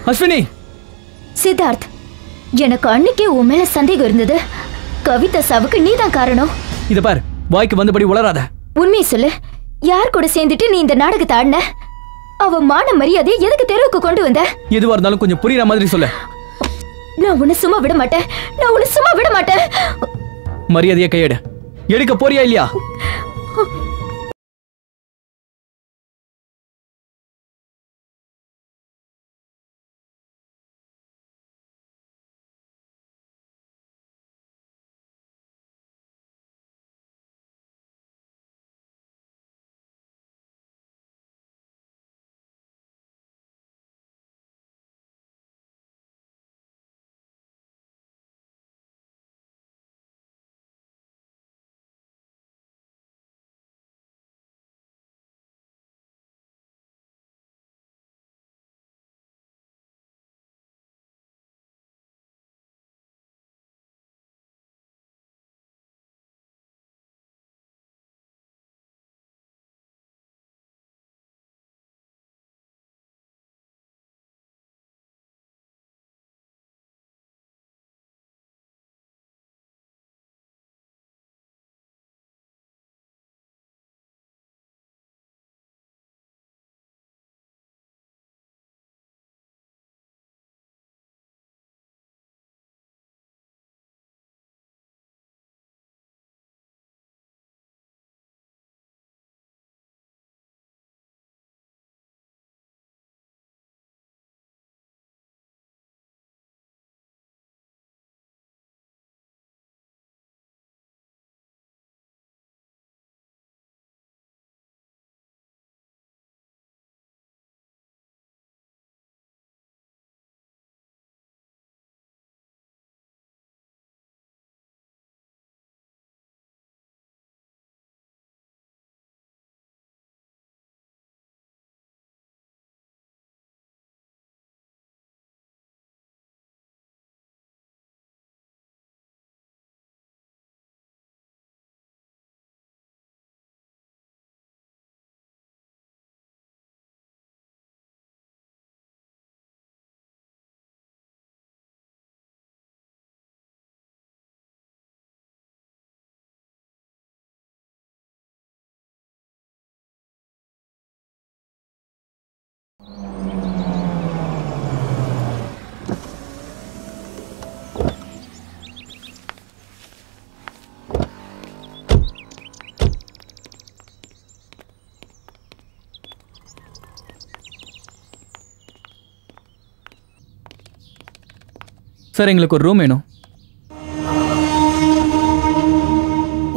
அஸ்வினி சித்தார்த், எனக்கு அன்னைக்கே உன் மேல சந்தேகம் இருந்தது. கவிதா சாவுக்கு நீதான் காரணம். இத பார், வாய்க்கு வந்தபடி உளராத. உண்மையை சொல்லு, யார் கூட சேர்ந்துட்டு நீ இந்த நாடகத்தை ஆடின? அவ மான மரியாதையை எதுக்கு தெருவுக்கு கொண்டு வந்த? எதுவா இருந்தாலும் கொஞ்சம் புரியுற மாதிரி சொல்லு. நான் உன்னை சும்மா விட மாட்டேன். நான் உன்னை சும்மா விட மாட்டேன். மரியாதையை கையெடு. எடுக்க போறியா இல்லையா? சார், எங்களுக்கு ஒரு ரூம் வேணும்.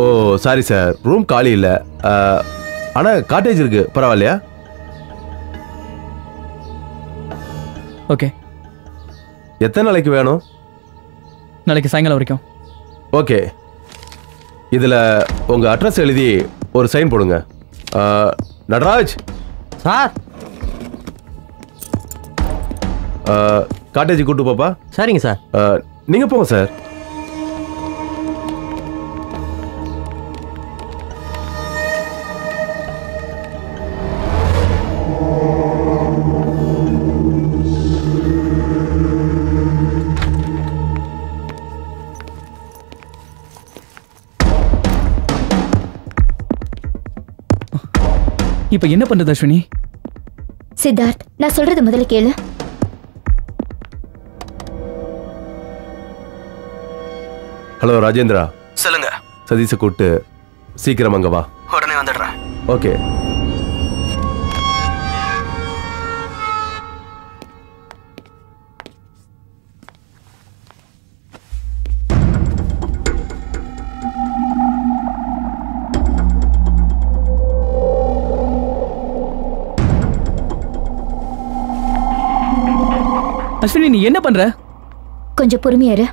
ஓ சாரி சார், ரூம் காலி இல்லை. ஆனால் காட்டேஜ் இருக்கு, பரவாயில்லையா? ஓகே. எத்தனை நாளைக்கு வேணும்? நாளைக்கு சாயங்காலம் வரைக்கும். ஓகே. இதில் உங்கள் அட்ரஸ் எழுதி ஒரு சைன் போடுங்க. நடராஜ் சார், காட்டேஜ் கூட்டு போப்பா. சரிங்க சார். நீங்கள் போங்க சார். இப்ப என்ன பண்றது அஸ்வினி? சித்தார்த், நான் சொல்றது முதல்ல கேளு. ஹலோ ராஜேந்திரா. சொல்லுங்க. சதீஷை கூப்பிட்டு சீக்கிரம் அங்க வா. உடனே வந்துடுறேன். ஓகே. அஸ்வினி, நீ என்ன பண்ற? கொஞ்சம் பொறுமையா இரு.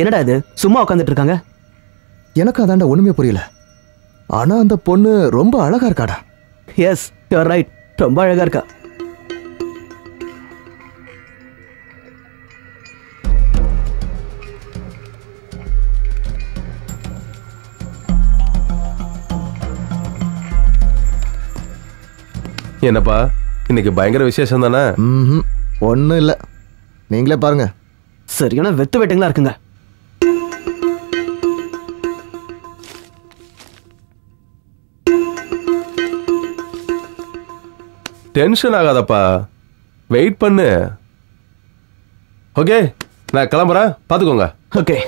என்னடா இது சும்மா உட்காந்துட்டு இருக்காங்க? எனக்கு அதாண்டா ஒண்ணுமே புரியல. ஆனா அந்த பொண்ணு ரொம்ப அழகா இருக்காடா. Yes, you are right. ரொம்ப அழகா இருக்கா. என்னப்பா இன்னைக்கு பயங்கர விசேஷம் தானே? ஒன்றும் இல்லை, நீங்களே பாருங்க. சரியான வெத்து வெட்டுங்களா இருக்குங்க. டென்ஷன் ஆகாதப்பா, வெயிட் பண்ணு. ஓகே, நான் கிளம்புறேன், பார்த்துக்கோங்க. ஓகே.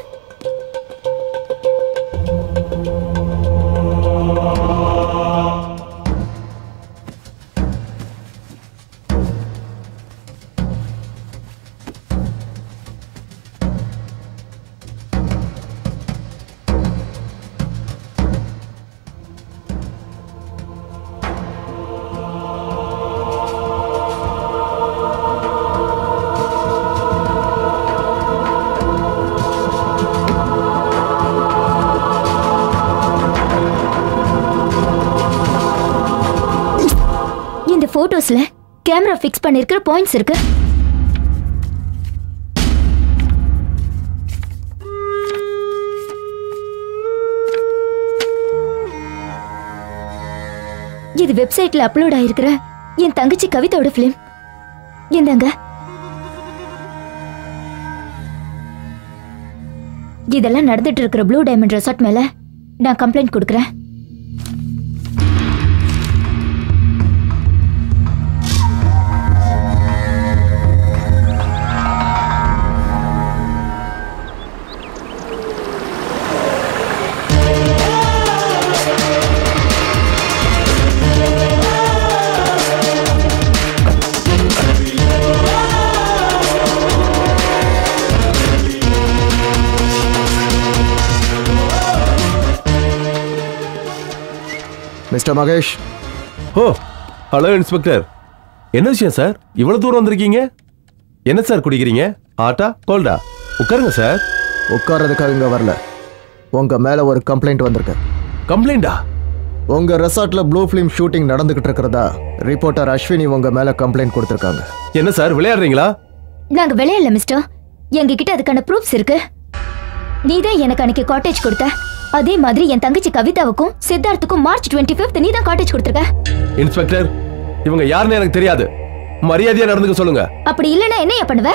போட்டோஸ்ல கேமரா ஃபிக்ஸ் பண்ணிருக்கிற பாயிண்ட்ஸ் இருக்கு. இது வெப்சைட்ல அப்லோட் ஆயிருக்கிற என் தங்கச்சி கவிதாவோட பிலிம். என்னங்க இதெல்லாம் நடந்துட்டு இருக்கிற ப்ளூ டைமண்ட் ரெசார்ட் மேல நான் கம்ப்ளைண்ட் கொடுக்கறேன். மிஸ்டர் மகேஷ். ஓ, ஹலோ இன்ஸ்பெக்டர். என்ன விஷயம் சார், இவ்வளவு தூரம் வந்திருக்கீங்க? என்ன சார் குடிக்கிறீங்க? ஆட்டா கோல்டா? உட்காருங்க சார். உட்கார்றதுக்காக இங்க வரல, உங்க மேல ஒரு கம்ப்ளைண்ட் வந்திருக்கு. கம்ப்ளைண்டா? உங்க ரெசார்ட்ல ப்ளூ ஃபிலிம் ஷூட்டிங் நடந்துகிட்டு இருக்கிறதா ரிப்போர்ட்டர் அஸ்வினி உங்க மேல கம்ப்ளைண்ட் கொடுத்திருக்காங்க. என்ன சார் விளையாடுறீங்களா? நாங்க விளையாடல மிஸ்டர், எங்ககிட்ட அதுக்கான ப்ரூஃப்ஸ் இருக்கு. நீதான் எனக்கு அன்னைக்கு காட்டேஜ் கொடுத்த, அதே மாதிரி என் தங்கச்சி கவிதாவுக்கும் சித்தார்த்துக்கும் மார்ச் 25 நீ தான் காட்டேஜ் கொடுத்திருக்க. இன்ஸ்பெக்டர், இவங்க யாருன்னு எனக்கு தெரியாது, மரியாதையா நடந்துக்க சொல்லுங்க. அப்படி இல்லனா என்னைய பண்ணுவ?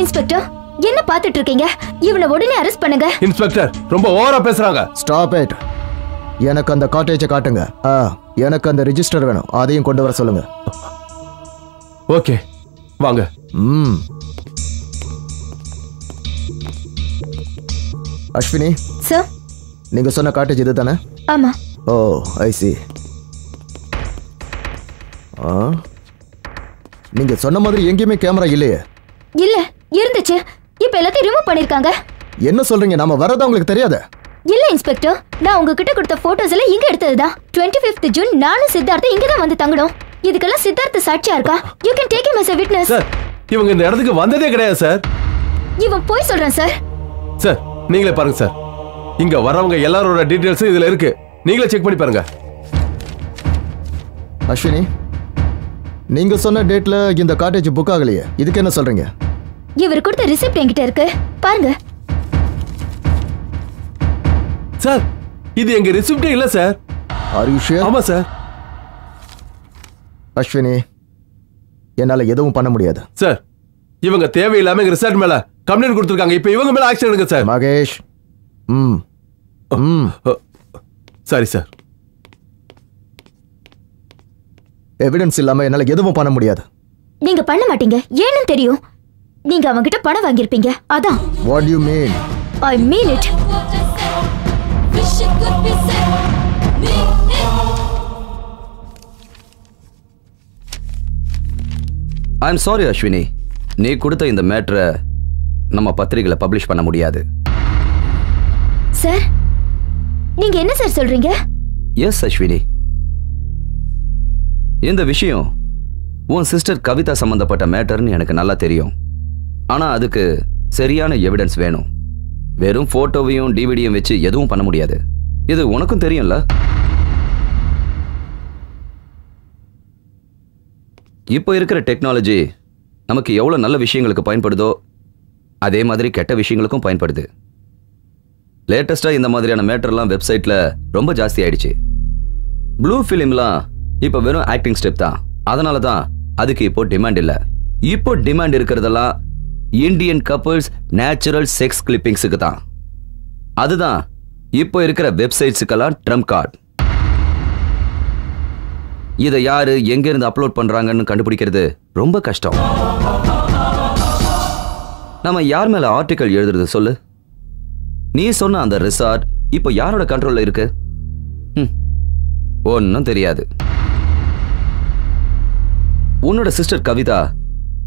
இன்ஸ்பெக்டர், என்ன பார்த்துட்டு இருக்கீங்க? இவனை உடனே அரெஸ்ட் பண்ணுங்க. இன்ஸ்பெக்டர், ரொம்ப ஓவரா பேசுறாங்க. Stop it. எனக்கு அந்த காட்டேஜை காட்டுங்க. எனக்கு அந்த ரெஜிஸ்டர் வேணும், அதையும் கொண்டு வர சொல்லுங்க. ஓகே, வாங்க. அஸ்வினி சார், நீங்க சொன்ன காட்டேஜ் இது தானே? ஆமா. ஓ, ஐ சி. நீங்க சொன்ன மாதிரி எங்கேயுமே கேமரா இல்லையே? இல்ல, இருந்துச்சு. இப்ப எல்லாத்தையும் ரிமூவ் பண்ணிருக்காங்க. என்ன சொல்றீங்க? நாம வரதா உங்களுக்கு தெரியாது? இல்ல இன்ஸ்பெக்டர், நான் உங்ககிட்ட கொடுத்த போட்டோஸ் எல்லாம் இங்க எடுத்ததுதான். 25 ஜூன் நானும் சித்தார்த்த இங்க தான் வந்து தங்கணும். இதுக்கெல்லாம் சித்தார்த்த சாட்சியா இருக்கா? You can take him as a witness. Sir, இவங்க இந்த இடத்துக்கு வந்ததே கிடையாது சார். இவன் போய் சொல்றான் சார். சார், நீங்களே பாருங்க சார், இங்க வரவங்க எல்லாரோட டீடைல்ஸ் இதுல இருக்கு, நீங்களே செக் பண்ணி பாருங்க. அஸ்வினி, நீங்க சொன்ன டேட்ல இந்த காட்டேஜ் புக் ஆகலையே, இதுக்கு என்ன சொல்றீங்க? இவர் கொடுத்த ரிசிப்ட் என்கிட்ட இருக்கு, பாருங்க. சார், இது எங்க ரிசிப்டே இல்ல சார். Are you sure? ஆமா சார். அஸ்வினி, என்னால எதுவும் பண்ண முடியாது. சார், இவங்க தேவையில்லாம எங்க ரிசார்ட் மேல கம்ப்ளைண்ட் கொடுத்திருக்காங்க. இப்போ இவங்க மேல ஆக்ஷன் எடுங்க சார். மகேஷ். சரி சார். எவிடன்ஸ் இல்லாம என்னால எதுவும் பண்ண முடியாது. நீங்க பண்ண மாட்டீங்க, ஏன்னு தெரியும். நீங்க அவங்கிட்ட பணம் வாங்கியிருப்பீங்க, அதான். What do you mean? I mean it. I'm sorry Ashwini, நீ கொடுத்த இந்த மேட்டரை நம்ம பத்திரிகையில பப்ளிஷ் பண்ண முடியாது. சார், நீங்க என்ன சார் சொல்றீங்க? எஸ் அஸ்வினி, இந்த விஷயம் உன் சிஸ்டர் கவிதா சம்பந்தப்பட்ட மேட்டர்னு எனக்கு நல்லா தெரியும். ஆனா அதுக்கு சரியான எவிடன்ஸ் வேணும். வெறும் போட்டோவையும் டிவிடியும் வச்சு எதுவும் பண்ண முடியாது. இது உனக்கும் தெரியும்ல. இப்போ இருக்கிற டெக்னாலஜி நமக்கு எவ்வளோ நல்ல விஷயங்களுக்கு பயன்படுதோ அதே மாதிரி கெட்ட விஷயங்களுக்கும் பயன்படுது. லேட்டஸ்டாக இந்த மாதிரியான மேட்டர்லாம் வெப்சைட்டில் ரொம்ப ஜாஸ்தி ஆயிடுச்சு. ப்ளூ ஃபிலிம்லாம் இப்போ வெறும் ஆக்டிங் ஸ்டெப் தான். அதனால தான் அதுக்கு இப்போ டிமாண்ட் இல்லை. இப்போ டிமாண்ட் இருக்கிறதெல்லாம் இந்தியன் கப்புள்ஸ் நேச்சுரல் செக்ஸ் கிளிப்பிங்ஸுக்கு தான். அதுதான் இப்போ இருக்கிற வெப்சைட்ஸுக்கெல்லாம் ட்ரம்ப் கார்டு. இதை யாரு எங்கேருந்து அப்லோட் பண்ணுறாங்கன்னு கண்டுபிடிக்கிறது ரொம்ப கஷ்டம். நம்ம யார் மேலே ஆர்டிக்கல் எழுதுறது சொல்லு. நீ சொன்ன அந்த ரிசார்ட் இப்போ யாரோட கண்ட்ரோலில் இருக்கு? ஒன்றும் தெரியாது. உன்னோட சிஸ்டர் கவிதா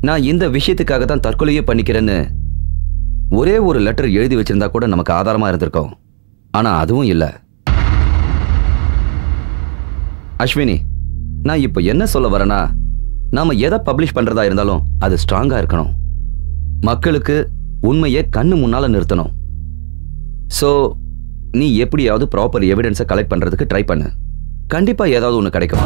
நான் இந்த விஷயத்துக்காக தான் தற்கொலையே பண்ணிக்கிறேன்னு ஒரே ஒரு லெட்டர் எழுதி வச்சிருந்தா கூட நமக்கு ஆதாரமாக இருந்திருக்கோம். ஆனால் அதுவும் இல்லை. அஸ்வினி, நான் இப்போ என்ன சொல்ல வரேன்னா, நாம எதை பப்ளிஷ் பண்றதா இருந்தாலும் அது ஸ்ட்ராங்கா இருக்கணும். மக்களுக்கு உண்மையை கண்ணு முன்னால நிறுத்தணும். ஸோ நீ எப்படியாவது ப்ராப்பர் எவிடன்ஸை கலெக்ட் பண்றதுக்கு ட்ரை பண்ணு. கண்டிப்பா ஏதாவது ஒன்று கிடைக்கும்.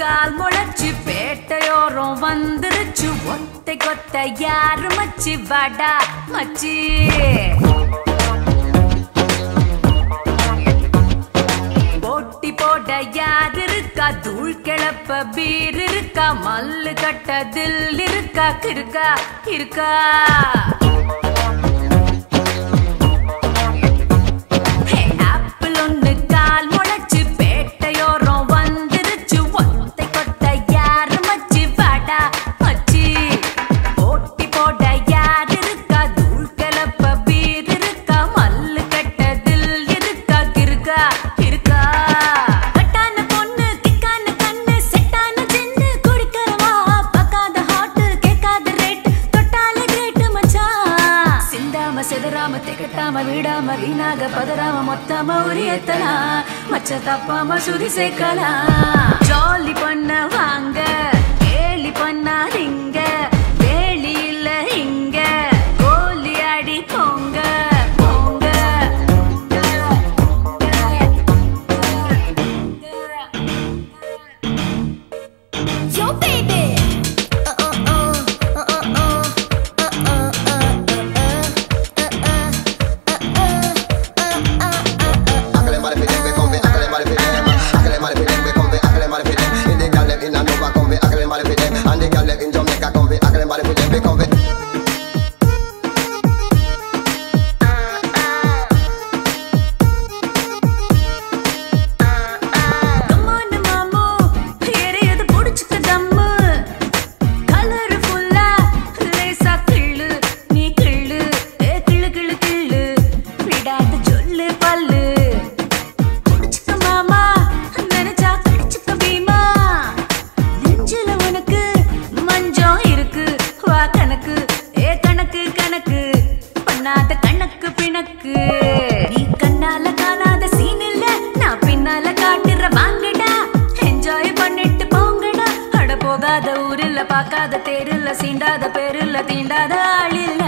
கால் முளைச்சு பேட்டையோரம் வந்துருச்சு. ஒத்தை கொத்த யாரு மச்சி வாடா மச்சி. போட்டி போட யார் இருக்கா? தூள் கிளப்ப பீர் இருக்கா? மல்லு கட்ட தில் இருக்கா? இருக்கா இருக்கா? விடாம வீணாக பதறாம மொத்தமா உரியத்தனா மச்ச தப்பாம சுதி சேர்க்கலாம். ஜாலி பண்ண வாங்க, கேலி பண்ணாதீங்க. வேலி இல்ல இங்க, கோலி அடி போங்க போங்க. Yo baby பார்க்காத தேரில்ல, சீண்டாத பேரில்ல, தீண்டாத ஆளில்ல,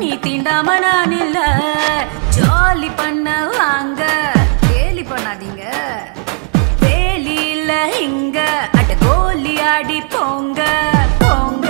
நீ தீண்டாம நான் இல்ல. ஜாலி பண்ண வாங்க, கேலி பண்ணாதீங்க. வேலி இல்ல இங்க, அட்ட கோலி ஆடி போங்க போங்க.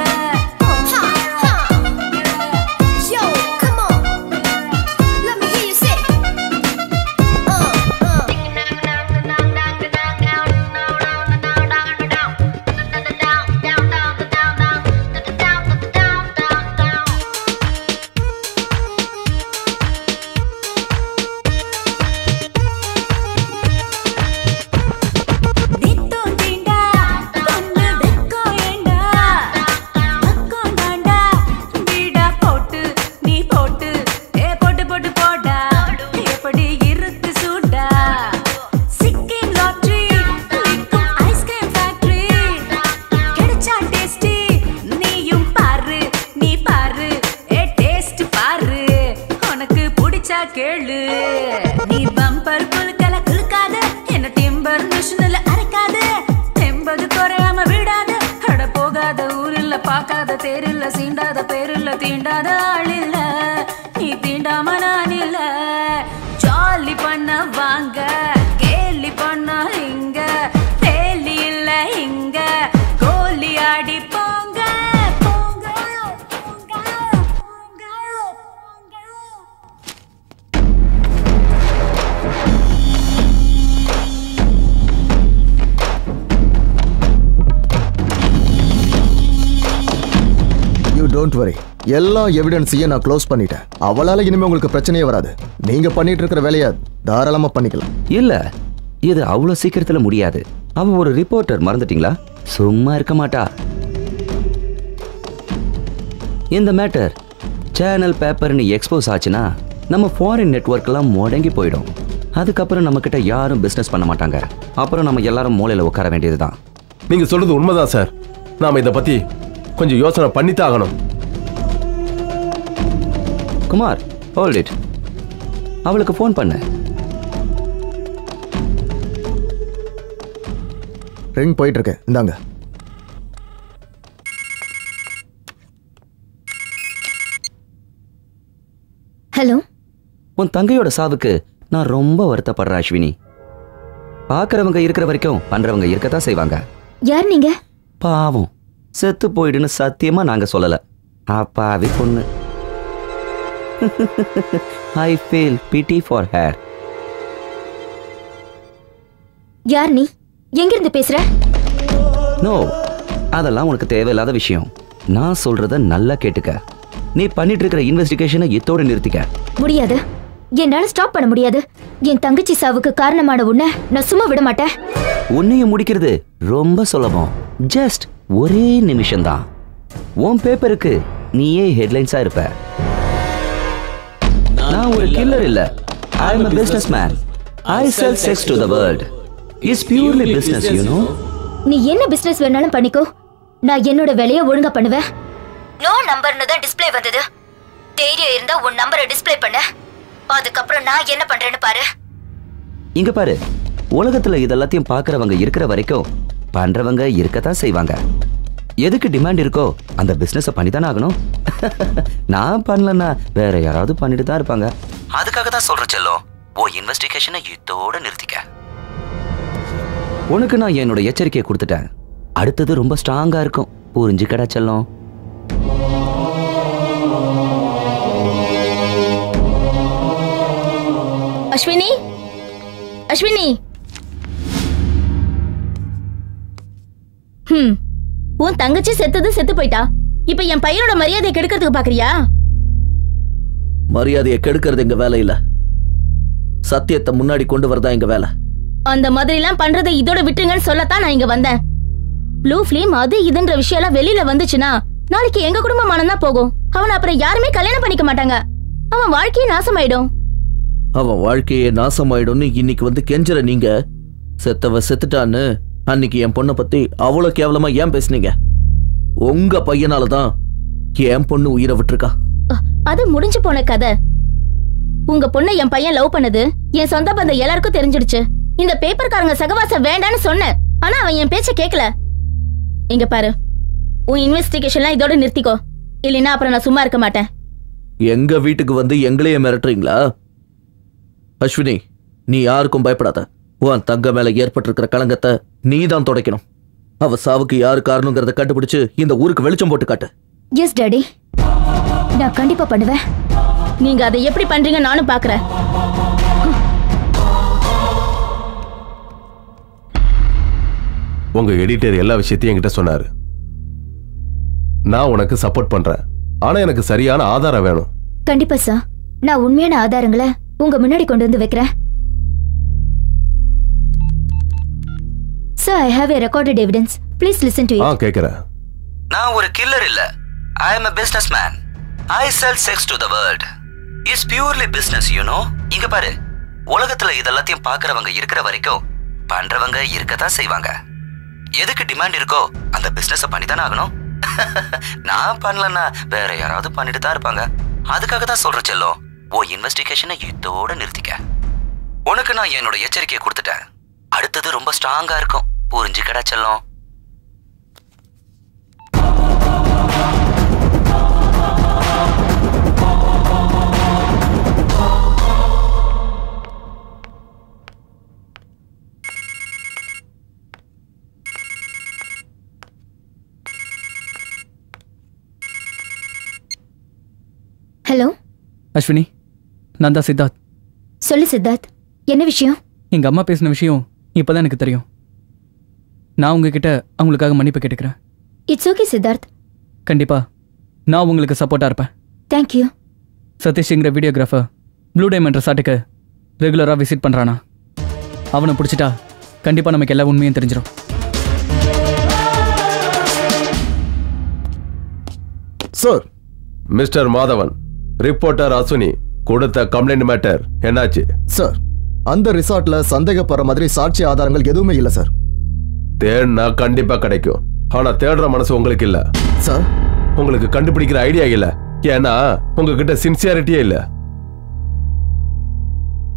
சீராத தேரில்ல சீண்டாத பேரில்ல தீண்டாத ஆள் இல்ல நீ தீண்டாம நான் இல்ல ஜாலி பண்ண வாங்க கேலி பண்ண இங்க டேலி இல்ல இங்க கோலி ஆடி போங்க போங்க யூ டோன்ட் வரி, எல்லா எவிடன்ஸையும் நான் க்ளோஸ் பண்ணிட்டேன். அவளால இனிமே உங்களுக்கு பிரச்சனையே வராது. நீங்க பண்ணிட்டு இருக்கிற வேலையை தாராளமா பண்ணிக்கலாம். இல்ல இது அவ்வளவு சீக்கிரத்துல முடியாது. அவ ஒரு ரிப்போர்ட்டர், மறந்துட்டீங்களா? சும்மா இருக்க மாட்டா. இந்த மேட்டர் சேனல் பேப்பர்னு எக்ஸ்போஸ் ஆச்சுன்னா நம்ம ஃபாரின் நெட்வொர்க்லாம் முடங்கி போயிடும். அதுக்கப்புறம் நம்ம கிட்ட யாரும் பிசினஸ் பண்ண மாட்டாங்க. அப்புறம் நம்ம எல்லாரும் மூலையில உட்கார வேண்டியதுதான். நீங்க சொல்றது உண்மைதான் சார். நாம இதை பத்தி கொஞ்சம் யோசனை பண்ணித்தான் ஆகணும். Kumar, hold it. அவளுக்கு ஃபோன் பண்ணு. ரிங் போயிட்டு இருக்கேன், இந்தாங்க. ஹலோ. உன் தங்கையோட சாவுக்கு நான் ரொம்ப வருத்தப்படுறேன் அஸ்வினி. பார்க்கறவங்க இருக்கிற வரைக்கும் பண்றவங்க இருக்கத்தான் செய்வாங்க. யார் நீங்க? பாவம், செத்து போயிடுன்னு சத்தியமா நாங்க சொல்லல. அப்பாவி பொண்ணு. I feel pity for her. யார் நீ? எங்கிருந்து பேசுற? நோ, அதெல்லாம் உனக்கு தேவையில்லாத விஷயம். நான் சொல்றத நல்லா கேட்டுக்க. நீ பண்ணிட்டு இருக்கிற இன்வெஸ்டிகேஷனை இத்தோட நிறுத்திக்க. முடியாது, என்னால ஸ்டாப் பண்ண முடியாது. என் தங்கச்சி சாவுக்கு காரணமான உன்னை நான் சும்மா விட மாட்டேன். உன்னையும் முடிக்கிறது ரொம்ப சுலபம். ஜஸ்ட் ஒரே நிமிஷம்தான். உன் பேப்பருக்கு நீயே ஹெட்லைன்ஸா இருப்ப. நான் ஒரு கில்லர் இல்ல. ஐ அம் a businessman. I sell sex to the world. It's purely business, you know. நீ என்ன பிசினஸ் வேணாலும் பண்ணிக்கோ, நான் என்னோட வேலையை ஒழுங்கா பண்ணுவேன். நோ நம்பர்னு தான் டிஸ்ப்ளே வந்தது. தைரியம் இருந்தா உன் நம்பரை டிஸ்ப்ளே பண்ண. அதுக்கப்புறம் நான் என்ன பண்றேன்னு பாரு. இங்க பாரு, உலகத்துல இதெல்லாத்தையும் பார்க்கறவங்க இருக்கிற வரைக்கும் பண்றவங்க இருக்கத்தான் செய்வாங்க. எதுக்கு டிமாண்ட் இருக்கோ அந்த பிசினஸ பண்ணிதானே ஆகணும். நான் பண்ணலன்னா வேற யாராவது பண்ணிட்டு தான் இருப்பாங்க. அதுக்காக தான் சொல்றேன் செல்லம், ஓ இன்வெஸ்டிகேஷனை இதோட நிறுத்திக்க. உனக்கு நான் என்னோட எச்சரிக்கையை கொடுத்துட்டேன். அடுத்தது ரொம்ப ஸ்ட்ராங்கா இருக்கும், புரிஞ்சுக்கடா செல்லம். அஸ்வினி, அஸ்வினி. உன் தங்கச்சி செத்தது செத்து போயிட்டா. இப்ப என் பையனோட மரியாதையை கெடுக்கிறதுக்கு பாக்குறியா? மரியாதையை கெடுக்கிறது எங்க வேலை இல்ல, சத்தியத்தை முன்னாடி கொண்டு வரதா எங்க வேலை. அந்த மாதிரி எல்லாம் பண்றதை இதோட விட்டுருங்கன்னு சொல்லத்தான் நான் இங்க வந்தேன். ப்ளூ ஃபிலிம் அது இதுன்ற விஷயம் எல்லாம் வெளியில வந்துச்சுன்னா நாளைக்கு எங்க குடும்பமானம் தான் போகும். அவன் அப்புறம் யாருமே கல்யாணம் பண்ணிக்க மாட்டாங்க. அவன் வாழ்க்கையே நாசமாயிடும். அவன் வாழ்க்கையே நாசமாயிடும்னு இன்னைக்கு வந்து கெஞ்சற நீங்க, செத்தவ செத்துட்டான்னு அன்னைக்கு என் பொண்ணை பத்தி அவ்வளவு கேவலமா ஏன் பேசுனீங்க? உங்க பையனாலதான் என் பொண்ணு உயிரை விட்டுருக்கா. அது முடிஞ்சு போன கதை. உங்க பொண்ணை என் பையன் லவ் பண்ணது என் சொந்த பந்தம் எல்லாருக்கும் தெரிஞ்சிடுச்சு. இந்த பேப்பர்காரங்க சகவாசம் வேண்டான்னு சொன்னேன், ஆனா அவன் என் பேச்ச கேட்கல. இங்க பாரு, உன் இன்வெஸ்டிகேஷன்லாம் இதோட நிறுத்திக்கோ, இல்லைன்னா அப்புறம் நான் சும்மா இருக்க மாட்டேன். எங்க வீட்டுக்கு வந்து எங்களையே மிரட்டுறீங்களா? அஸ்வினி, நீ யாருக்கும் பயப்படாத. உன் தங்க மேல ஏற்பட்டிருக்கிற களங்கத்தை நீ தான் துடைக்கணும். அவ சாவுக்கு யாரு காரணங்கிறத கண்டுபிடிச்சு இந்த ஊருக்கு வெளிச்சம் போட்டு காட்டு. எஸ் டாடி, நான் கண்டிப்பா பண்ணுவேன். நீங்க அதை எப்படி பண்றீங்க நானும் பாக்குறேன். உங்க எடிட்டர் எல்லா விஷயத்தையும் என்கிட்ட சொன்னாரு. நான் உனக்கு சப்போர்ட் பண்றேன், ஆனா எனக்கு சரியான ஆதாரம் வேணும். கண்டிப்பா சார், நான் உண்மையான ஆதாரங்களை உங்க முன்னாடி கொண்டு வந்து வைக்கிறேன். Sir, I have a recorded evidence. Please listen to it. கேக்குறேன். நான் ஒரு கில்லர் இல்ல. I am a businessman. I sell sex to the world. It's purely business, you know. இங்க பாரு, உலகத்துல இதெல்லாத்தையும் பார்க்கறவங்க இருக்கிற வரைக்கும் பண்றவங்க இருக்கத்தான் செய்வாங்க. எதுக்கு டிமாண்ட் இருக்கோ அந்த பிசினஸ பண்ணிதானே ஆகணும். நான் பண்ணலன்னா வேற யாராவது பண்ணிட்டு தான் இருப்பாங்க. அதுக்காக தான் சொல்றேன் செல்லம், ஓ இன்வெஸ்டிகேஷனை இதோட நிறுத்திக்க. உனக்கு நான் என்னோட எச்சரிக்கையை கொடுத்துட்டேன். அடுத்தது ரொம்ப ஸ்ட்ராங்கா இருக்கும், புரிஞ்சுக்கடா செல்லம். ஹலோ அஸ்வினி, நான் தான் சித்தார்த். சொல்லு சித்தார்த், என்ன விஷயம்? எங்க அம்மா பேசின விஷயம் இப்பதான் எனக்கு தெரியும். நான் உங்ககிட்ட அவங்களுக்காக மன்னிப்பு கேட்டுக்கிறேன். It's okay Siddharth. கண்டிப்பா நான் உங்களுக்கு சப்போர்ட்டா இருப்பேன். தேங்க்யூ. சதீஷ்ங்கிற வீடியோகிராஃபர் ப்ளூ டைமண்ட் ரெசார்ட்டுக்கு ரெகுலரா விசிட் பண்றானா? அவனை பிடிச்சிட்டா கண்டிப்பா நமக்கு எல்லா உண்மையும் தெரிஞ்சிடும். Sir, mister Madhavan, reporter Ashwini கொடுத்த கம்ப்ளைண்ட் மேட்டர் என்னாச்சு? சார், அந்த ரிசார்ட்ல சந்தேகப்படுற மாதிரி சாட்சி ஆதாரங்கள் எதுவுமே இல்ல சார். தேடினா கண்டிப்பா கிடைக்கும். ஆனா தேடுற மனசு உங்களுக்கு இல்ல சார். உங்களுக்கு கண்டுபிடிக்கிற ஐடியா இல்ல. ஏன்னா உங்ககிட்ட சின்சியாரிட்டியே இல்ல.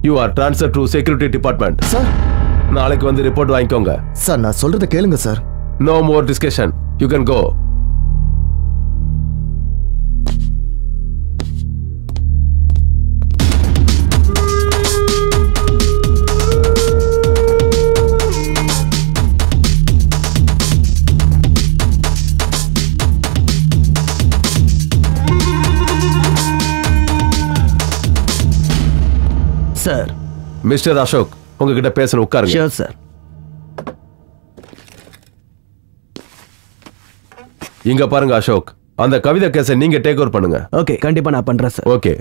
You are transfer to security department. Sir, நாளைக்கு வந்து ரிப்போர்ட் வாங்கிக்கோங்க. சார், நான் சொல்றத கேளுங்க sir. No more discussion. You can go. Sir. Mister Ashok, உங்ககிட்ட பேசணும், உட்காருங்க. Sure sir. இங்க பாருங்க அசோக், அந்த கவிதை கேஸை நீங்க டேக் ஓவர் பண்ணுங்க. ஓகே, கண்டிப்பா நான் பண்றேன் sir. Okay.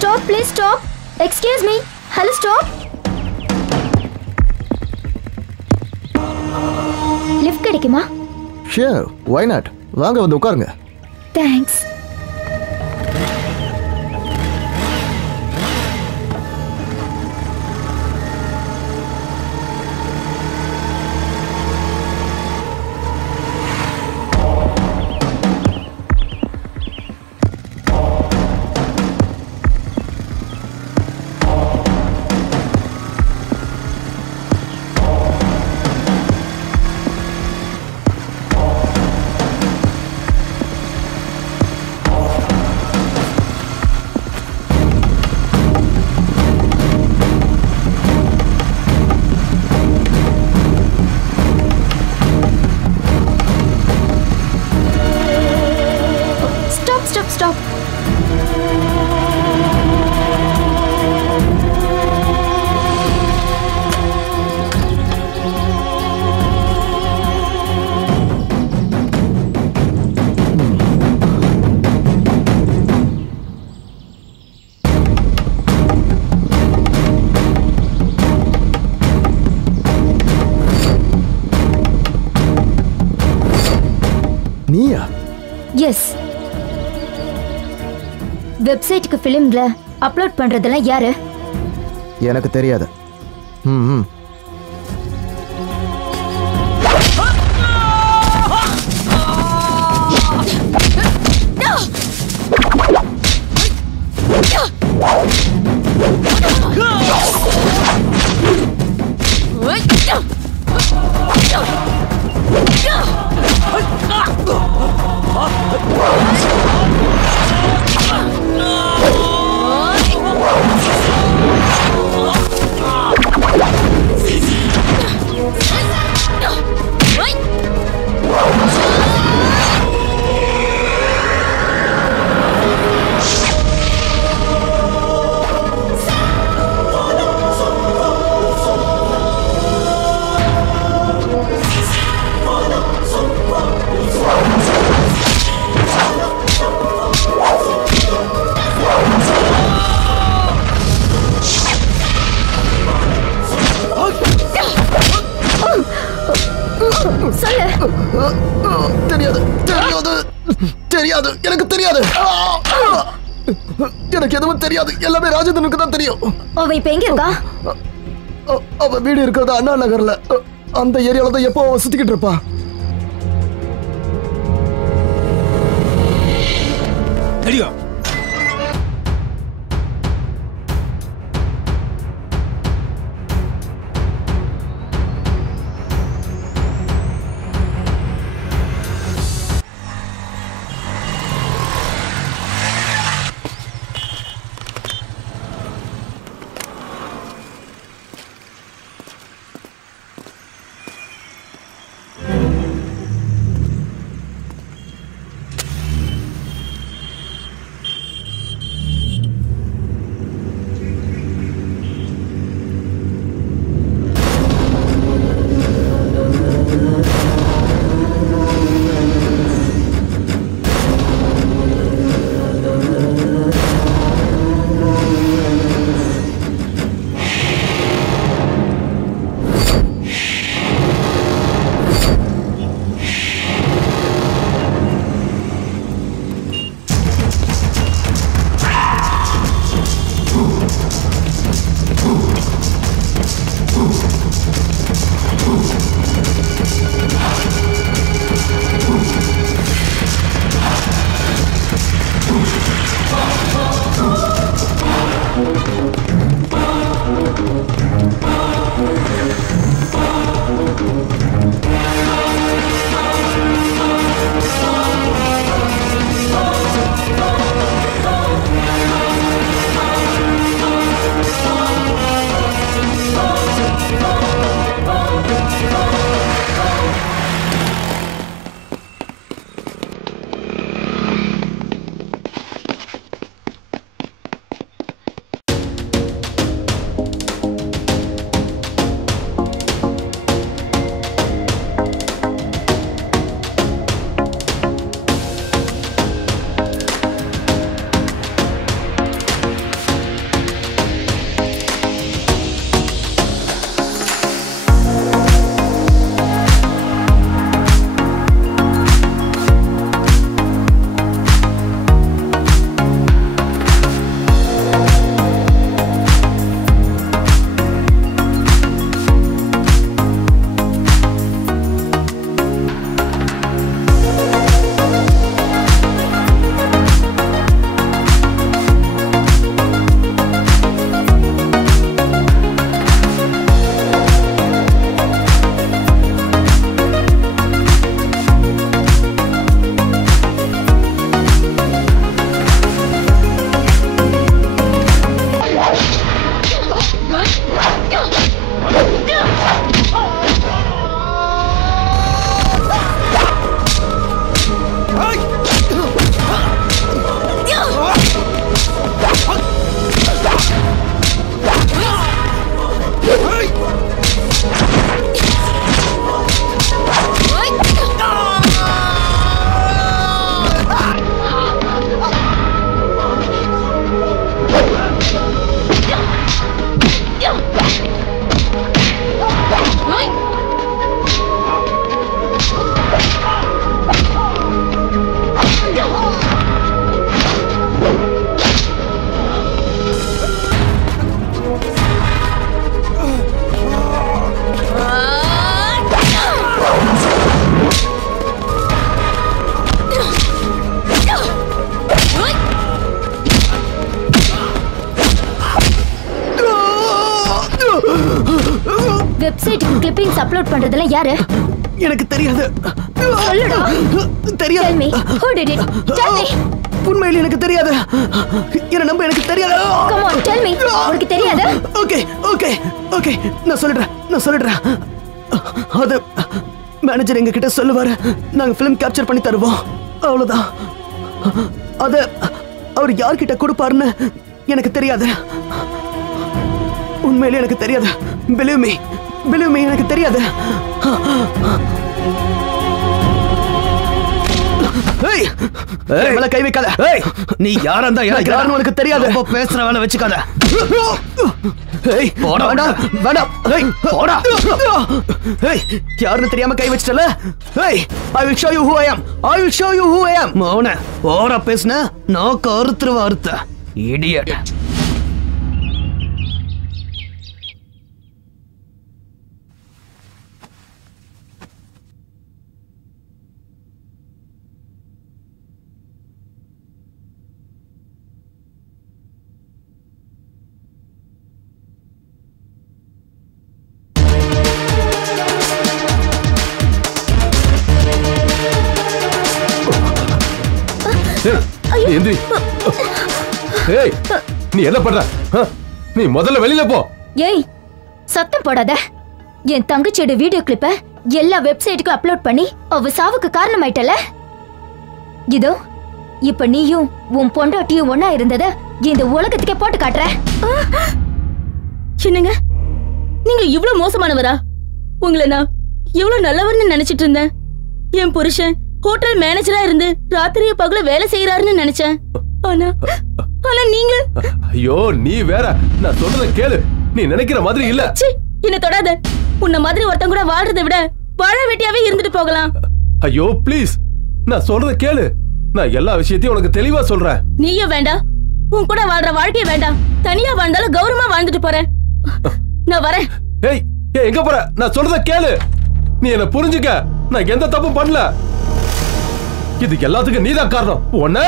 Stop, please stop. Excuse me. Hello, stop. Lift கிடைக்குமா? Sure, why not? வாங்க வந்து உட்காருங்க. தேங்க்ஸ். Stop. நீயா? எஸ். வெப்சைட்டுக்கு ஃபிலிம்ல அப்லோட் பண்றதெல்லாம் யாரு? எனக்கு தெரியாது. ம். தெரியாது, எனக்கு தெரியாது. எனக்கு எதுவும் தெரியாது. எல்லாமே ராஜேந்திரனுக்கு தான் தெரியும். அவ இப்ப எங்க இருக்கா? அவ வீடு இருக்கிறது அண்ணா நகர்ல. அந்த ஏரியால தான் எப்போ அவன் சுத்திக்கிட்டு இருப்பா. தெரியும். வெப்சைட்டுக்கு கிளிப்பிங்ஸ் அப்லோட் பண்றதெல்லாம் யாரு? எனக்கு தெரியாது. சொல்லுடா. தெரியாது. Tell me, who did it? Tell me. உண்மையிலே எனக்கு தெரியாது. என்ன நம்ப, எனக்கு தெரியாது. Come on, tell me. உனக்கு தெரியாது? ஓகே ஓகே ஓகே, நான் சொல்லிடுறேன். அது மேனேஜர் எங்க கிட்ட சொல்லுவாரு, நாங்க ஃபிலிம் கேப்சர் பண்ணி தருவோம், அவ்வளவுதான். அது அவர் யார்கிட்ட கொடுப்பாருன்னு எனக்கு தெரியாது. உண்மையிலே எனக்கு தெரியாது. Believe me, எனக்கு தெரியாது. கை வைக்காத. நீ யாரா இருந்தா யாருன்னு உனக்கு தெரியாது. பேசுற வேலை வச்சுக்காத. யாருன்னு தெரியாம கை வச்சிட்டல. I will show you who I am. மௌன ஓரா பேசுன நான் கருத்துருவா அறுத்த இடியட். நீ என்ன பண்ற? நீ முதல்ல வெளியில போ. ஏய், சத்தம் போடாத. என் தங்கச்சியோட வீடியோ கிளிப்ப எல்லா வெப்சைட்டுக்கும் அப்லோட் பண்ணி அவ சாவுக்கு காரணமாயிட்டல. இதோ இப்ப நீயும் உன் பொண்டாட்டியும் ஒன்னா இருந்தத இந்த உலகத்துக்கே போட்டு காட்டுற. என்னங்க, நீங்க இவ்வளவு மோசமானவரா? உங்களை நான் இவ்வளவு நல்லவர்னு நினைச்சிட்டு இருந்தேன். என் புருஷன் ஹோட்டல் மேனேஜரா இருந்து ராத்திரிய பகல வேலை செய்யறாருன்னு நினைச்சேன். ஆனா நீங்க. ஐயோ, நீ வேற. நான் சொல்றத கேளு. நீ நினைக்கிற மாதிரி இல்ல. என்ன தொடாத. உன்ன மாதிரி ஒருத்தன் கூட வாழ்றதை விட வாழ வெட்டியாவே இருந்துட்டு போகலாம். ஐயோ ப்ளீஸ், நான் சொல்றத கேளு. நான் எல்லா விஷயத்தையும் உனக்கு தெளிவா சொல்றேன். நீயும் வேண்டாம், உன் கூட வாழ்ற வாழ்க்கைய வேண்டாம். தனியா வாழ்ந்தாலும் கௌரவமா வாழ்ந்துட்டு போறேன். நான் வரேன். ஏய், எங்க போற? நான் சொல்றத கேளு. நீ என்ன புரிஞ்சுக்க. நான் எந்த தப்பும் பண்ணல. இது எல்லாத்துக்கும் நீதான் காரணம். ஒண்ணு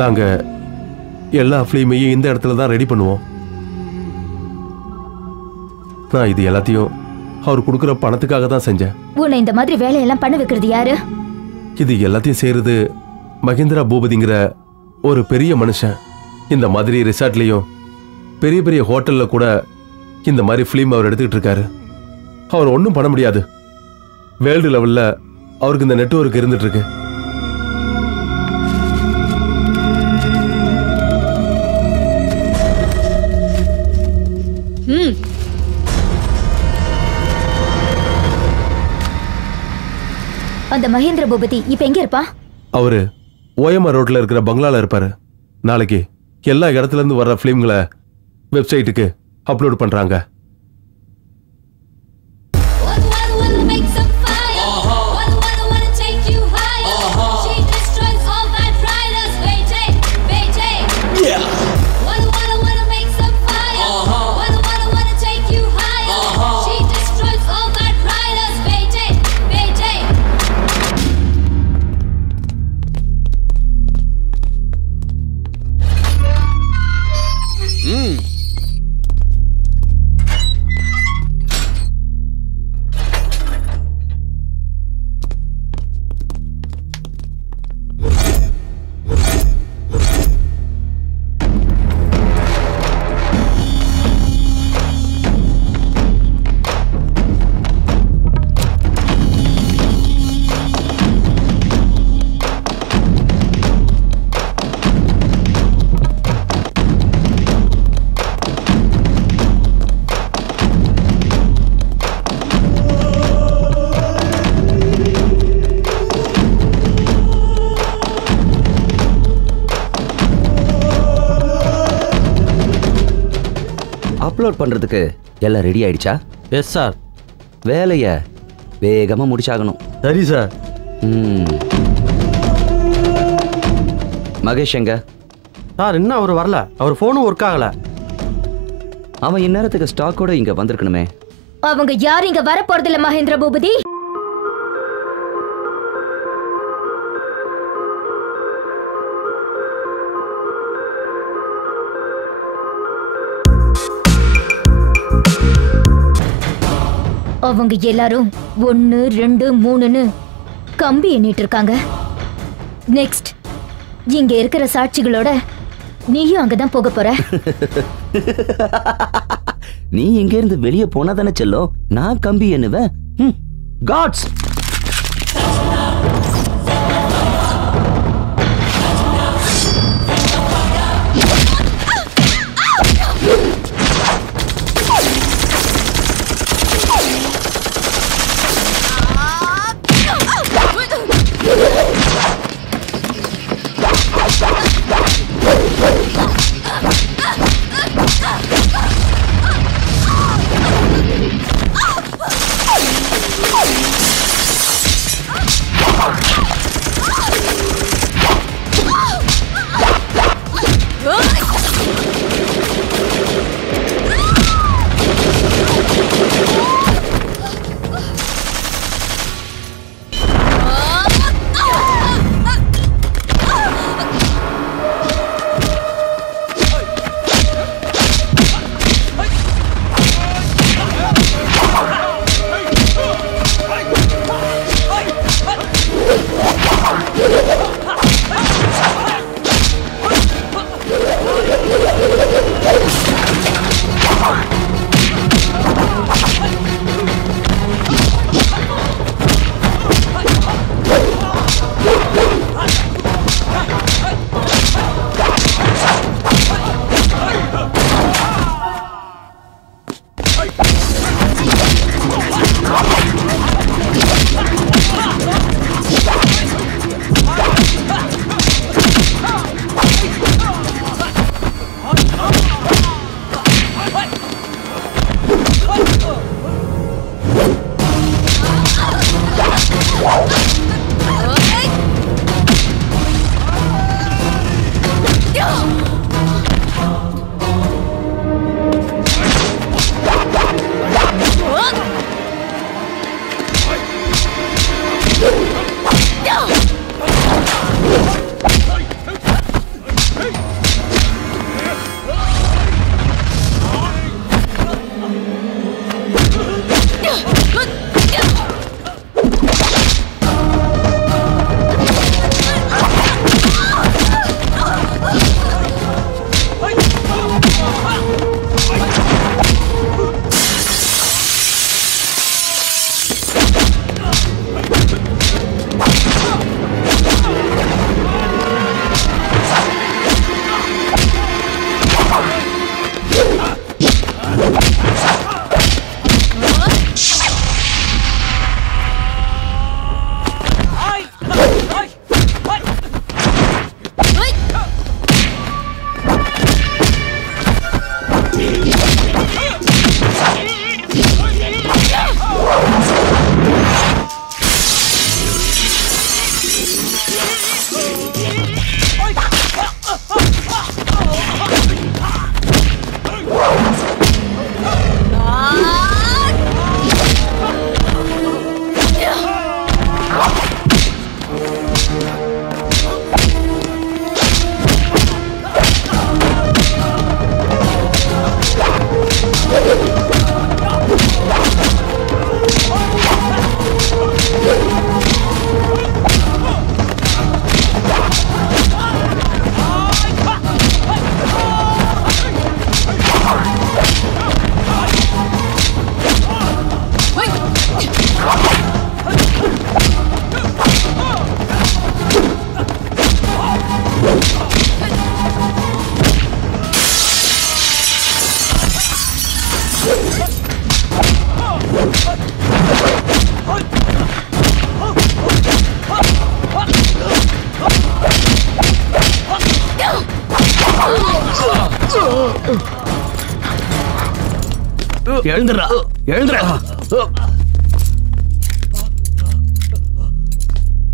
நாங்க எல்லா ஃபிலிமையும் இந்த இடத்துல தான் ரெடி பண்ணுவோம். நான் இது எல்லாத்தையும் அவர் கொடுக்குற பணத்துக்காக தான் செஞ்சேன். உன்னை இந்த மாதிரி வேலையெல்லாம் பண்ண வைக்கிறது யாரு? இது எல்லாத்தையும் செய்யறது மகேந்திரா பூபதிங்கிற ஒரு பெரிய மனுஷன். இந்த மாதிரி ரிசார்ட்லயும் பெரிய பெரிய ஹோட்டல்ல கூட இந்த மாதிரி ஃபிலிம் அவர் எடுத்துக்கிட்டு இருக்காரு. அவர் ஒன்றும் பண்ண முடியாது. வேர்ல்டு லெவல்ல அவருக்கு இந்த நெட்வொர்க் இருந்துட்டு இருக்கு. அந்த மகேந்திர பூபதி இப்ப எங்க இருப்பா? அவரு ஓஎம்ஆர் ரோட்ல இருக்கிற பங்களால இருப்பாரு. நாளைக்கு எல்லா இடத்துல இருந்து வர்ற பிலிம்களை வெப்சைட்டுக்கு அப்லோட் பண்றாங்க. அப்லோட் பண்றதுக்கு எல்லாம் ரெடி ஆயிடுச்சா? Yes sir. வேலையை வேகமா முடிச்சாகணும். சரி சார். மகேஷ் எங்க? சார் இன்னும் அவர் வரல. அவர் ஃபோனும் ஒர்க் ஆகல. அவன் இந்நேரத்துக்கு ஸ்டாக்கோட இங்க வந்திருக்கணுமே. அவங்க யாரும் இங்க வர போறதில்ல மகேந்திர பூபதி. அவங்க எல்லாரும் 1 2 3ன்னு கம்பி எண்ணிட்டு இருக்காங்க. நெக்ஸ்ட் இங்க இருக்கிற சாட்சிகளோட நீயும் அங்கதான் போக போற. நீ இங்க இருந்து வெளியே போனா தானே செல்லும், நான் கம்பி எண்ணுவேன். God's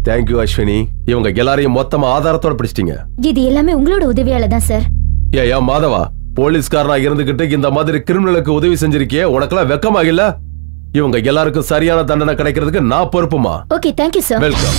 thank you Ashwini. இவங்க எல்லாரையும் மொத்தமா ஆதாரத்தோட பிடிச்சிட்டீங்க. இது எல்லாமே உங்களோட உதவியால தான் சார். ஏயா மாதவா, போலீஸ்காரனா இருந்துகிட்டு இந்த மாதிரி கிரிமினலுக்கு உதவி செஞ்சிருக்கியே, உனக்கெல்லாம் வெக்கமாகல? இவங்க எல்லாருக்கும் சரியான தண்டனை கிடைக்கிறதுக்கு நான் பொறுப்புமா. Okay, thank you sir. வெல்கம்.